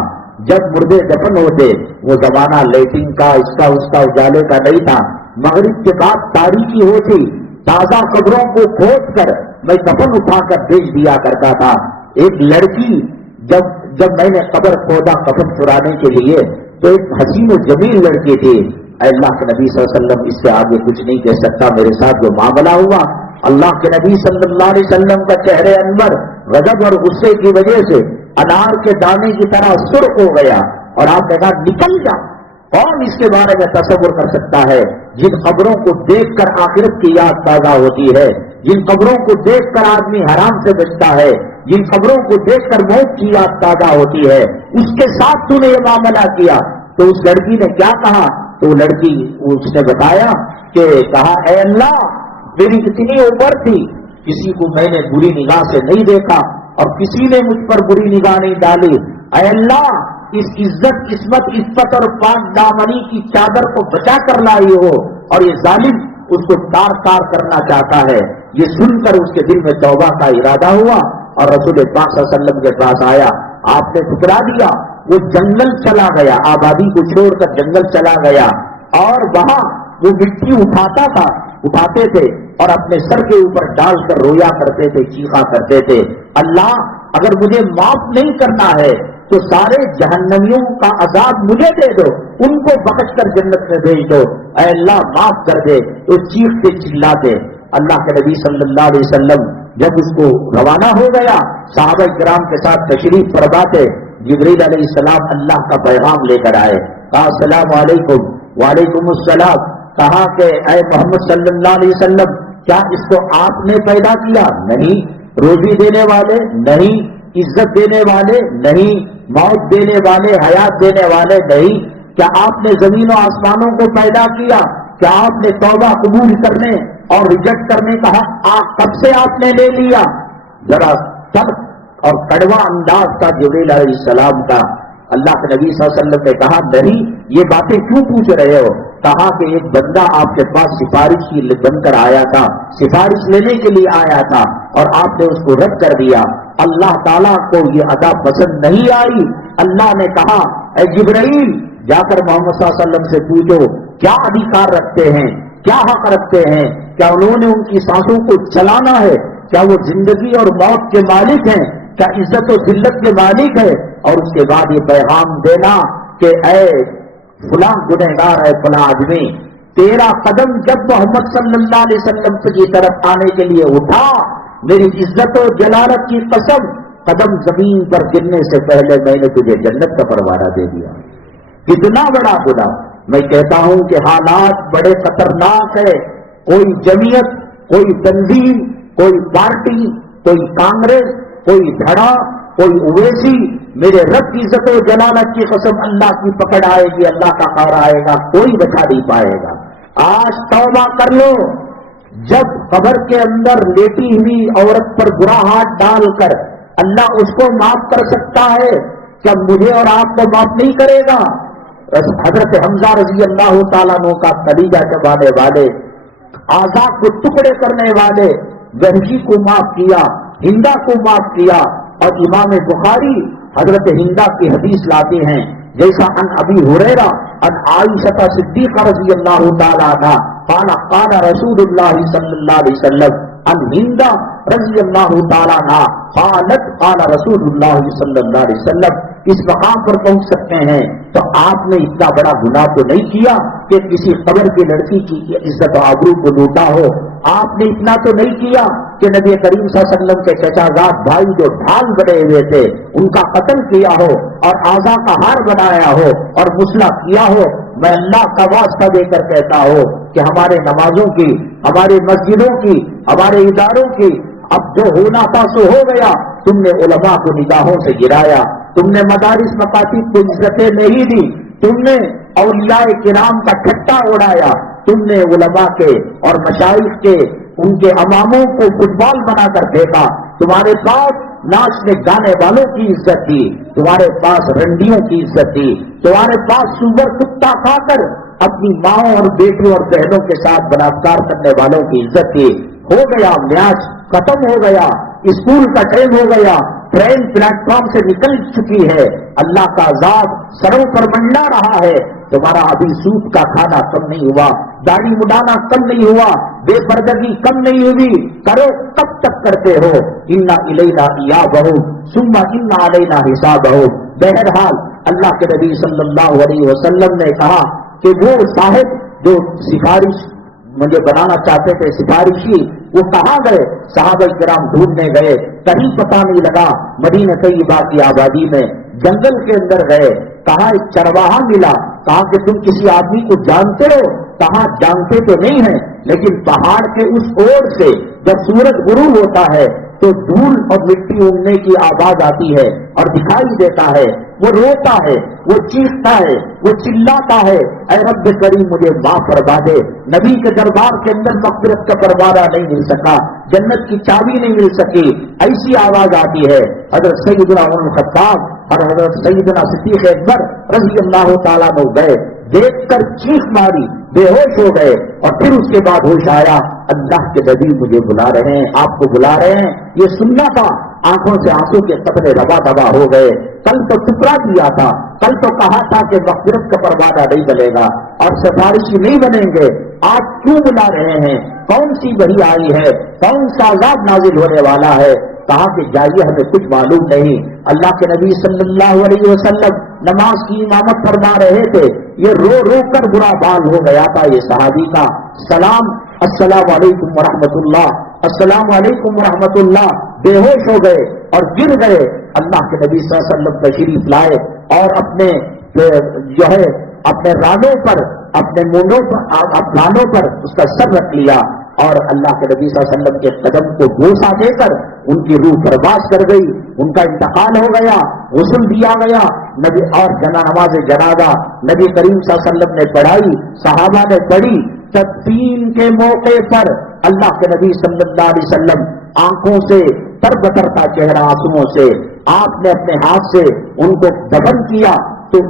جب مردے دفن ہوتے وہ زمانہ لیٹنگ کا اس کا اجالے کا نہیں تھا، مغرب کے بعد تاریکی ہوتی، تازہ قبروں کو کھود کر میں کفن اٹھا کر بیچ دیا کرتا تھا۔ ایک لڑکی جب میں نے قبر کھودا کفن چرانے کے لیے تو ایک حسین و جمیل لڑکی تھی. اے اللہ کے نبی صلی اللہ علیہ وسلم اس سے آگے کچھ نہیں کہہ سکتا، میرے ساتھ جو معاملہ ہوا. اللہ کے نبی صلی اللہ علیہ وسلم کا چہرے انور غضب اور غصے کی وجہ سے انار کے دانے کی طرح سرخ ہو گیا، اور آپ نے کہا نکل جا. کون اس کے بارے میں تصور کر سکتا ہے جن قبروں کو دیکھ کر آخرت کی یاد تازہ ہوتی ہے، جن قبروں کو دیکھ کر آدمی حرام سے بچتا ہے، جن قبروں کو دیکھ کر موت کی یاد تازہ ہوتی ہے، اس کے ساتھ تو نے یہ معاملہ کیا. تو اس لڑکی نے کیا کہا؟ تو لڑکی اس نے بتایا کہ کہا اے اللہ میری اتنی عمر تھی، کسی کو میں نے بری نگاہ سے نہیں دیکھا اور کسی نے مجھ پر بری نگاہ نہیں ڈالی. اے اللہ اس عزت عصمت اور پاک دامنی کی چادر کو بچا کر لائی ہو، اور یہ ظالم اس کو تار تار کرنا چاہتا ہے. یہ سن کر اس کے دل میں توبہ کا ارادہ ہوا اور رسول پاک صلی اللہ علیہ وسلم کے پاس آیا. آپ نے ٹھکرا دیا، وہ جنگل چلا گیا، آبادی کو چھوڑ کر جنگل چلا گیا، اور وہاں وہ مٹی اٹھاتے تھے اور اپنے سر کے اوپر ڈال کر رویا کرتے تھے، چیخا کرتے تھے اللہ اگر مجھے معاف نہیں کرنا ہے تو سارے جہنمیوں کا عذاب مجھے دے دو، ان کو بخش کر جنت میں بھیج دو، اے اللہ معاف کر دے. تو چیختے چلاتے. اللہ کے نبی صلی اللہ علیہ وسلم جب اس کو روانہ ہو گیا، صحابہ کرام کے ساتھ تشریف فرما تھے. جبریل علیہ السلام اللہ کا پیغام لے کر آئے. کہا السلام علیکم. وعلیکم السلام. کہا کہ اے محمد صلی اللہ علیہ وسلم کیا اس کو آپ نے پیدا کیا؟ نہیں. روزی دینے والے؟ نہیں. عزت دینے والے؟ نہیں. موت دینے والے، حیات دینے والے؟ نہیں. کیا آپ نے زمین و آسمانوں کو پیدا کیا؟ کیا آپ نے توبہ قبول کرنے اور ریجیکٹ کرنے کا حق کب سے آپ نے لے لیا؟ ذرا تلخ اور کڑوا انداز کا جبریل علیہ السلام کا. اللہ کے نبی صلی اللہ علیہ وسلم نے کہا نہیں، یہ باتیں کیوں پوچھ رہے ہو؟ کہا کہ ایک بندہ آپ کے پاس سفارش بن کر آیا تھا، سفارش لینے کے لیے آیا تھا اور آپ نے اس کو رد کر دیا. اللہ تعالیٰ کو یہ ادا پسند نہیں آئی. اللہ نے کہا اے جبرائیل جا کر محمد صلی اللہ علیہ وسلم سے پوچھو کیا ادھیکار رکھتے ہیں، کیا حق رکھتے ہیں، کیا انہوں نے ان کی سانسوں کو چلانا ہے، کیا وہ زندگی اور موت کے مالک ہیں، کیا عزت و ذلت کے مالک ہے. اور اس کے بعد یہ پیغام دینا کہ اے فلاں گنہگار ہے فلاں آدمی، تیرا قدم جب محمد صلی اللہ علیہ وسلم کی طرف آنے کے لیے اٹھا، میری عزت و جلالت کی قسم قدم زمین پر گرنے سے پہلے میں نے تجھے جنت کا پروانہ دے دیا. کتنا بڑا گناہ. میں کہتا ہوں کہ حالات بڑے خطرناک ہے. کوئی جمعیت، کوئی تنظیم، کوئی پارٹی، کوئی کانگریس، کوئی دھڑا، کوئی اویسی، میرے رب کی عزت و جلالت کی قسم اللہ کی پکڑ آئے گی، اللہ کا قہر آئے گا، کوئی بچا نہیں پائے گا. آج توبہ کر لو. جب قبر کے اندر لیٹی ہوئی عورت پر برا ہاتھ ڈال کر اللہ اس کو معاف کر سکتا ہے، کیا مجھے اور آپ کو معاف نہیں کرے گا؟ حضرت حمزہ رضی اللہ تعالیٰ عنہ کا کلیجہ چبانے والے، اعضاء کو ٹکڑے کرنے والے وحشی کو معاف کیا، ہندا کو معاف کیا. اور امام بخاری حضرت ہندا کی حدیث لاتے ہیں جیسا ان ابی ہریرہ ان عائشہ صدیقہ رضی اللہ تعالیٰ عنہا قال رسول اللہ صلی اللہ علیہ وسلم ان ہندا رضی اللہ تعالیٰ عنہا قالت قال رسول اللہ صلی اللہ علیہ وسلم. اس مقام پر پہنچ سکتے ہیں تو آپ نے اتنا بڑا گناہ تو نہیں کیا کہ کسی قبر کی لڑکی کی عزت و آبرو کو لوٹا ہو. آپ نے اتنا تو نہیں کیا کہ نبی کریم صلی اللہ علیہ وسلم کے چچا زاد بھائی جو ڈھال بنے ہوئے تھے ان کا قتل کیا ہو اور اعضا کا ہار بنایا ہو اور مسلح کیا ہو. میں اللہ کا واسطہ دے کر کہتا ہوں کہ ہمارے نمازوں کی، ہماری مسجدوں کی، ہمارے اداروں کی اب جو ہونا تھا سو ہو گیا. تم نے علماء کو نگاہوں سے گرایا، تم نے مدارس مکاتب کو عزتیں نہیں دی، تم نے اولیاء کرام کا ٹھٹا اڑایا، تم نے علماء کے اور مشائخ کے ان کے اماموں کو فٹ بال بنا کر پھینکا. تمہارے پاس ناچنے گانے والوں کی عزت تھی، تمہارے پاس رنڈیوں کی عزت تھی، تمہارے پاس سور کتا کھا کر اپنی ماں اور بیٹیوں اور بہنوں کے ساتھ بلاత్కాر کرنے والوں کی عزت تھی. ہو گیا میچ، ختم ہو گیا، اسکول کا ٹائم ہو گیا، ٹرین پلیٹ فارم سے نکل چکی ہے، اللہ کا عذاب سروں پر منڈا رہا ہے. تمہارا ابھی سوپ کا کھانا کم نہیں ہوا، داڑھی مڈانا کم نہیں ہوا، بے پردگی کم نہیں ہوئی. کرو کب تک کرتے ہو؟ انا الینا ایابہم ثم انا علینا حسابہم. بہرحال اللہ کے نبی صلی اللہ علیہ وسلم نے کہا کہ وہ صاحب جو سفارش مجھے بنانا چاہتے تھے سفارشی، وہ کہاں گئے؟ صحابہ کرام ڈھونڈنے گئے، کہیں پتہ نہیں لگا۔ مدینہ طیبہ کی آبادی میں جنگل کے اندر گئے، کہاں ایک چرواہا ملا، کہا کہ تم کسی آدمی کو جانتے ہو؟ کہا جانتے تو نہیں ہیں، لیکن پہاڑ کے اس اوڑ سے جب سورج غروب ہوتا ہے تو دھول اور مٹی اڑنے کی آواز آتی ہے اور دکھائی دیتا ہے، وہ روتا ہے، وہ چیختا ہے، وہ چلاتا ہے، اے رب کریم مجھے معاف فرما دے۔ نبی کے دربار کے اندر مغفرت کا پروانہ نہیں مل سکا، جنت کی چابی نہیں مل سکی، ایسی آواز آتی ہے۔ حضرت سیدنا عمر الخطاب اور حضرت سیدنا صدیق اکبر رضی اللہ تعالیٰ عنہ گئے، دیکھ کر چیخ ماری، بے ہوش ہو گئے، اور پھر اس کے بعد ہوش آیا، اللہ کے نبی مجھے بلا رہے ہیں، آپ کو بلا رہے ہیں، یہ سننا تھا۔ آنکھوں سے آنسو کے قطرے روا دوا ہو گئے۔ کل تو ٹکڑا کیا تھا، کل تو کہا تھا کہ مغفرت کا پروانہ نہیں بنے گا اور سفارشی نہیں بنیں گے، آج کیوں بلا رہے ہیں؟ کون سی وحی آئی ہے؟ کون سا عذاب نازل ہونے والا ہے؟ کہا کہ جائیے، ہمیں کچھ معلوم نہیں۔ اللہ کے نبی صلی اللہ علیہ وسلم نماز کی امامت فرما رہے تھے، یہ رو رو کر برا حال ہو گیا تھا یہ صحابی کا۔ سلام، السلام علیکم ورحمۃ اللہ، السلام علیکم ورحمۃ اللہ، بے ہوش ہو گئے اور گر گئے۔ اللہ کے نبی صلی اللہ علیہ وسلم تشریف لائے اور اپنے جو ہے اپنے رانوں پر، اپنے مونڈوں پر، رانوں پر اس کا سر رکھ لیا اور اللہ کے نبی صلی اللہ علیہ وسلم کے قدم کو بوسا دے کر ان کی روح پرواز کر گئی، ان کا انتقال ہو گیا، غسل دیا گیا نبی، اور نماز جنازہ نبی کریم صلی اللہ علیہ وسلم نے پڑھائی، صحابہ نے پڑھی۔ تدفین کے موقع پر اللہ کے نبی صلی اللہ علیہ وسلم آنکھوں سے تر بتر کا چہرہ آنسوؤں سے، آپ نے اپنے ہاتھ سے ان کو دفن کیا، تو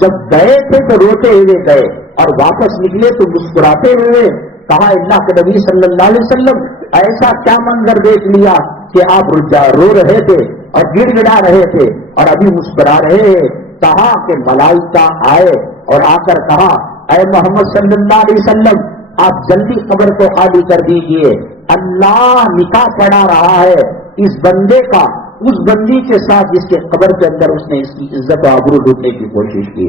جب گئے تھے تو روتے ہوئے گئے اور واپس نکلے تو مسکراتے ہوئے۔ کہا اللہ کے نبی صلی اللہ علیہ وسلم ایسا کیا منظر دیکھ لیا کہ آپ رو رہے تھے اور گڑ گڑا رہے تھے اور ابھی مسکرا رہے ہیں؟ کہا کہ ملائکہ آئے اور آ کر کہا اے محمد صلی اللہ علیہ وسلم آپ جلدی قبر کو خالی کر دیجئے، اللہ نکاح پڑھا رہا ہے اس بندے کا اس بندی کے ساتھ جس کے قبر کے اندر اس نے اس کی عزت و آبرو ڈوبنے کی کوشش کی۔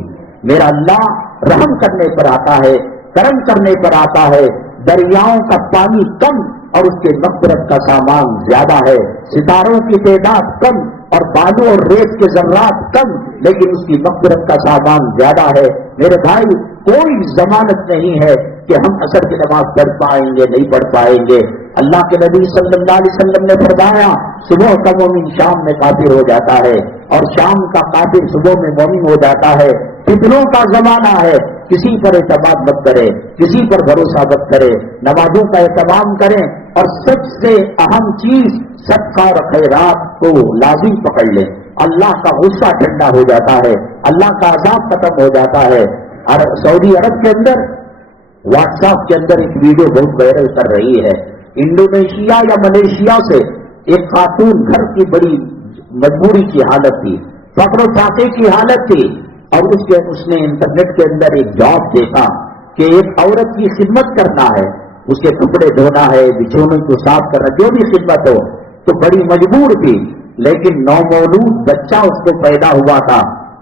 میرا اللہ رحم کرنے پر آتا ہے، کرم کرنے پر آتا ہے، دریاؤں کا پانی کم اور اس کے مغفرت کا سامان زیادہ ہے، ستاروں کی تعداد کم اور بالوں اور ریت کے ذرات کم، لیکن اس کی مغفرت کا سامان زیادہ ہے۔ میرے بھائی کوئی ضمانت نہیں ہے کہ ہم عصر کی نماز پڑھ پائیں گے نہیں پڑھ پائیں گے۔ اللہ کے نبی صلی اللہ علیہ وسلم نے فرمایا صبح کا مومن شام میں کافر ہو جاتا ہے اور شام کا کافر صبح میں مومن ہو جاتا ہے۔ فتنوں کا زمانہ ہے، کسی پر اعتماد مت کرے، کسی پر بھروسہ مت کرے، نمازوں کا اہتمام کریں اور سب سے اہم چیز صدقہ اور خیرات کو لازم پکڑ لیں۔ اللہ کا غصہ ٹھنڈا ہو جاتا ہے، اللہ کا عذاب ختم ہو جاتا ہے۔ اور سعودی عرب کے اندر واٹس ایپ کے اندر ایک ویڈیو بہت وائرل کر رہی ہے، انڈونیشیا یا ملیشیا سے ایک خاتون گھر کی بڑی مجبوری کی حالت تھی، فقر و فاقے کی حالت تھی، اور اس نے انٹرنیٹ کے اندر ایک جاب دیکھا کہ ایک عورت کی خدمت کرنا ہے، اس کے کپڑے دھونا ہے، بچھونے کو صاف کرنا، جو بھی خدمت ہو، تو بڑی مجبور تھی۔ لیکن نومولود بچہ اس کو پیدا ہوا تھا،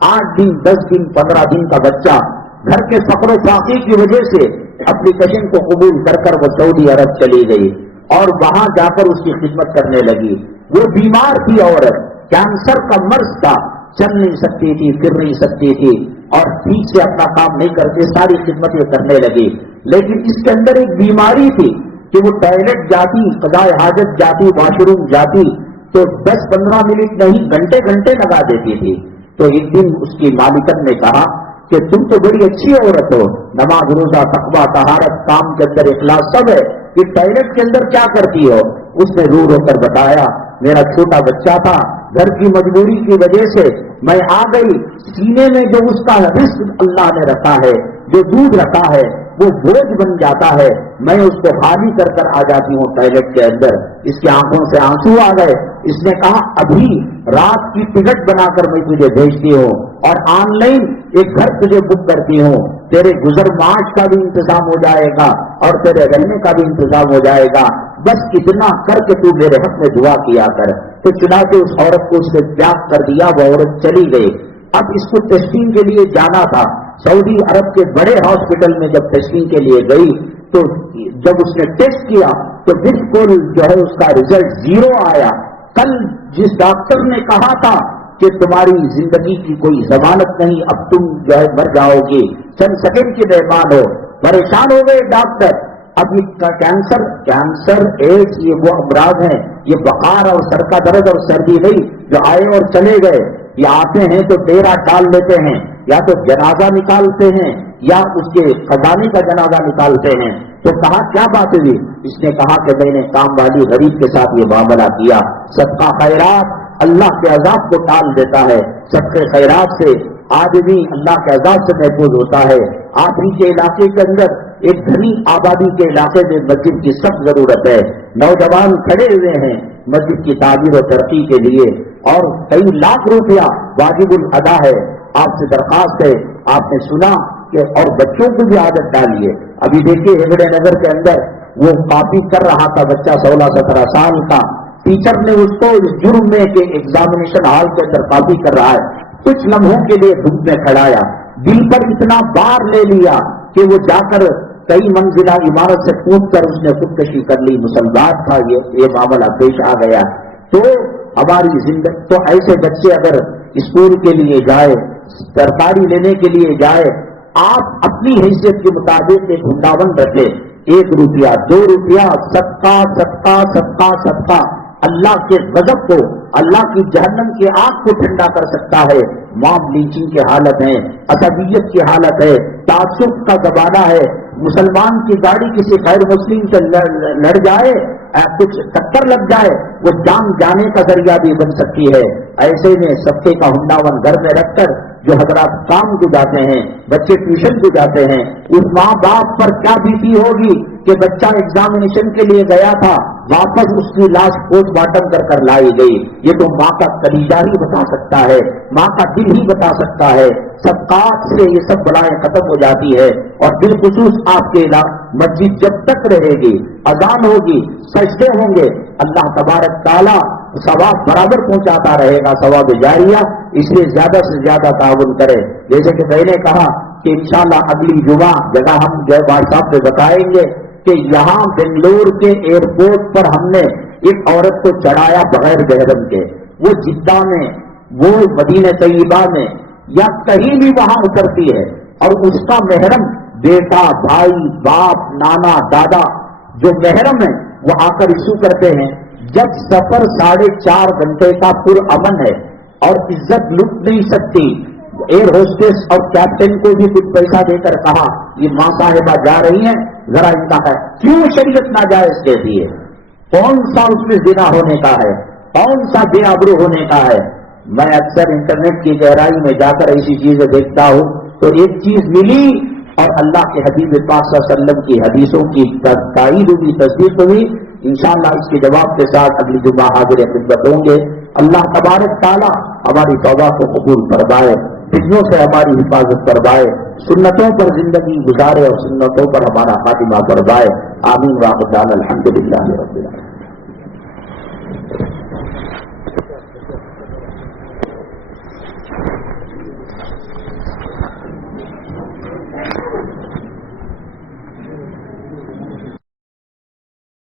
8 دن 10 دن 15 دن کا بچہ، گھر کے فقر و فاقے کی وجہ سے اپلیکیشن کو قبول کر وہ سعودی عرب چلی گئی اور وہاں جا کر اس کی خدمت کرنے لگی۔ وہ بیمار تھی عورت، کینسر کا مرض تھا، چل نہیں سکتی تھی، پھر نہیں سکتی تھی اور ٹھیک سے اپنا کام نہیں کرتی، ساری خدمتیں کرنے لگی۔ لیکن اس کے اندر ایک بیماری تھی کہ وہ ٹوائلٹ جاتی، قضاء حاجت جاتی، واش روم جاتی تو 10-15 منٹ نہیں گھنٹے گھنٹے لگا دیتی تھی۔ تو ایک دن اس کی مالکن نے کہا کہ تم تو بڑی اچھی عورت ہو، نماز روزہ تقویٰ طہارت کام کے اندر اخلاص سب ہے، یہ ٹوائلٹ کے اندر کیا کرتی ہو؟ اس نے رو رو کر بتایا میرا چھوٹا بچہ تھا، گھر کی مجبوری کی وجہ سے میں آ گئی، سینے میں جو اس کا رزق اللہ نے رکھا ہے، جو دودھ رکھا ہے وہ بوجھ بن جاتا ہے، میں اس کو خالی کر کر آ جاتی ہوں ٹوائلٹ کے اندر۔ اس کی آنکھوں سے آنسو آ گئے، اس نے کہا ابھی رات کی ٹکٹ بنا کر میں تجھے بھیجتی ہوں اور آن لائن ایک گھر تجھے بک کرتی ہوں، تیرے گزر معاش کا بھی انتظام ہو جائے گا اور تیرے رہنے کا بھی انتظام ہو جائے گا، بس اتنا کر کے تو میرے حق میں دعا کیا کر۔ تو چنانچہ اس عورت کو اس نے پیاگ کر دیا، وہ عورت چلی گئی۔ اب اس کو ٹیسٹنگ کے لیے جانا تھا، سعودی عرب کے بڑے ہاسپٹل میں جب ٹیسٹنگ کے لیے گئی تو جب اس نے ٹیسٹ کیا تو بالکل جو ہے اس کا رزلٹ 0 آیا۔ کل جس ڈاکٹر نے کہا تھا کہ تمہاری زندگی کی کوئی ضمانت نہیں، اب تم جو ہے مر جاؤ گے، چند سیکنڈ کے مہمان ہو، پریشان ہو گئے ڈاکٹر۔ اب یہ کینسر ایڈس یہ وہ امراض ہیں، یہ بخار اور سر کا درد اور سردی نہیں جو آئے اور چلے گئے، یہ آتے ہیں تو ڈیرا ڈال لیتے ہیں، یا تو جنازہ نکالتے ہیں یا اس کے خزانے کا جنازہ نکالتے ہیں۔ تو کہا کیا بات ہوئی؟ اس نے کہا کہ میں نے کام والی غریب کے ساتھ یہ معاملہ کیا۔ صدقہ خیرات اللہ کے عذاب کو ٹال دیتا ہے، صدقے خیرات سے آدمی اللہ کے عذاب سے محفوظ ہوتا ہے۔ آپ ہی کے علاقے کے اندر ایک گھنی آبادی کے علاقے میں مسجد کی سخت ضرورت ہے، نوجوان کھڑے ہوئے ہیں مسجد کی تعمیر و ترقی کے لیے، اور کئی لاکھ روپیہ واجب الادا ہے۔ آپ سے درخواست ہے، آپ نے سنا کہ اور بچوں کو بھی عادت ڈالیے۔ ابھی دیکھیے ہیگڑے نگر کے اندر وہ کاپی کر رہا تھا بچہ 16-17 سال کا، ٹیچر نے اس کو اس جرم میں کہ ایگزامینیشن ہال کے اندر کاپی کر رہا ہے کچھ لمحوں کے لیے دھوپ میں کھڑایا، دل پر اتنا بار لے لیا کہ وہ جا کر کئی منزلہ عمارت سے کود کر اس نے خودکشی کر لی۔ مسلمان تھا، یہ معاملہ پیش آ گیا۔ تو ہماری زندگی تو ایسے بچے اگر اسکول کے لیے جائے، سرکاری لینے کے لیے جائے، آپ اپنی حیثیت کے مطابق ایک ہنڈاون رکھے، 1 روپیہ 2 روپیہ صدقہ صدقہ صدقہ صدقہ اللہ کے غضب کو، اللہ کی جہنم کی آگ کو ٹھنڈا کر سکتا ہے۔ موب لنچنگ کی حالت ہے، عصبیت کی حالت ہے، تعصب کا زمانہ ہے، مسلمان کی گاڑی کسی غیر مسلم سے لڑ جائے، کچھ ٹکر لگ جائے، وہ جان جانے کا ذریعہ بھی بن سکتی ہے۔ ایسے میں صدقے کا ہنڈاون گھر میں رکھ کر جو حضرات کام کو جاتے ہیں، بچے ٹیوشن کو جاتے ہیں، اس ماں باپ پر کیا بیتی ہوگی کہ بچہ ایگزامینیشن کے لیے گیا تھا، واپس اس کی لاش پوسٹ مارٹم کر لائی گئی۔ یہ تو ماں کا کلیجہ ہی بتا سکتا ہے، ماں کا دل ہی بتا سکتا ہے۔ صدقات سے یہ سب بلائیں ختم ہو جاتی ہے، اور بالخصوص آپ کے علاقے مسجد جب تک رہے گی، اذان ہوگی، سجدے ہوں گے، اللہ تبارک تعالیٰ ثواب برابر پہنچاتا رہے گا، ثواب جاریہ۔ اس لیے زیادہ سے زیادہ تعاون کرے۔ جیسے کہ میں نے کہا کہ انشاءاللہ اگلی جمعہ جگہ ہم جے بھائی صاحب سے بتائیں گے کہ یہاں بنگلور کے ایئرپورٹ پر ہم نے ایک عورت کو چڑھایا بغیر محرم کے، وہ جدہ میں، وہ مدینہ طیبہ میں، یا کہیں بھی وہاں اترتی ہے، اور اس کا محرم بیٹا، بھائی، باپ، نانا، دادا جو محرم ہے وہ آ کر ایشو کرتے ہیں۔ جب سفر 4.5 گھنٹے کا پرامن ہے اور عزت لٹ نہیں سکتی، ایئر ہوسٹس اور کیپٹن کو بھی کچھ پیسہ دے کر کہا یہ ماں صاحبہ جا رہی ہیں، ذرا ان کا ہے کیوں شریعت ناجائز کہتی ہے؟ کون سا اس میں زنا ہونے کا ہے؟ کون سا بے آبرو ہونے کا ہے؟ میں اکثر انٹرنیٹ کی گہرائی میں جا کر ایسی چیزیں دیکھتا ہوں تو ایک چیز ملی، اور اللہ کے حبیب پاک صلی اللہ علیہ وسلم کی حدیثوں کی تائید ہوئی، تصدیق ہوئی۔ انشاءاللہ اس کے جواب کے ساتھ اگلی جمعہ حاضر خدمت ہوں گے۔ اللہ تبارک تعالیٰ ہماری توبہ کو قبول فرمائے، بدعوں سے ہماری حفاظت فرمائے، سنتوں پر زندگی گزارے اور سنتوں پر ہمارا خاتمہ فرمائے۔ آمین واخر دعوانا الحمدللہ رب العالمین۔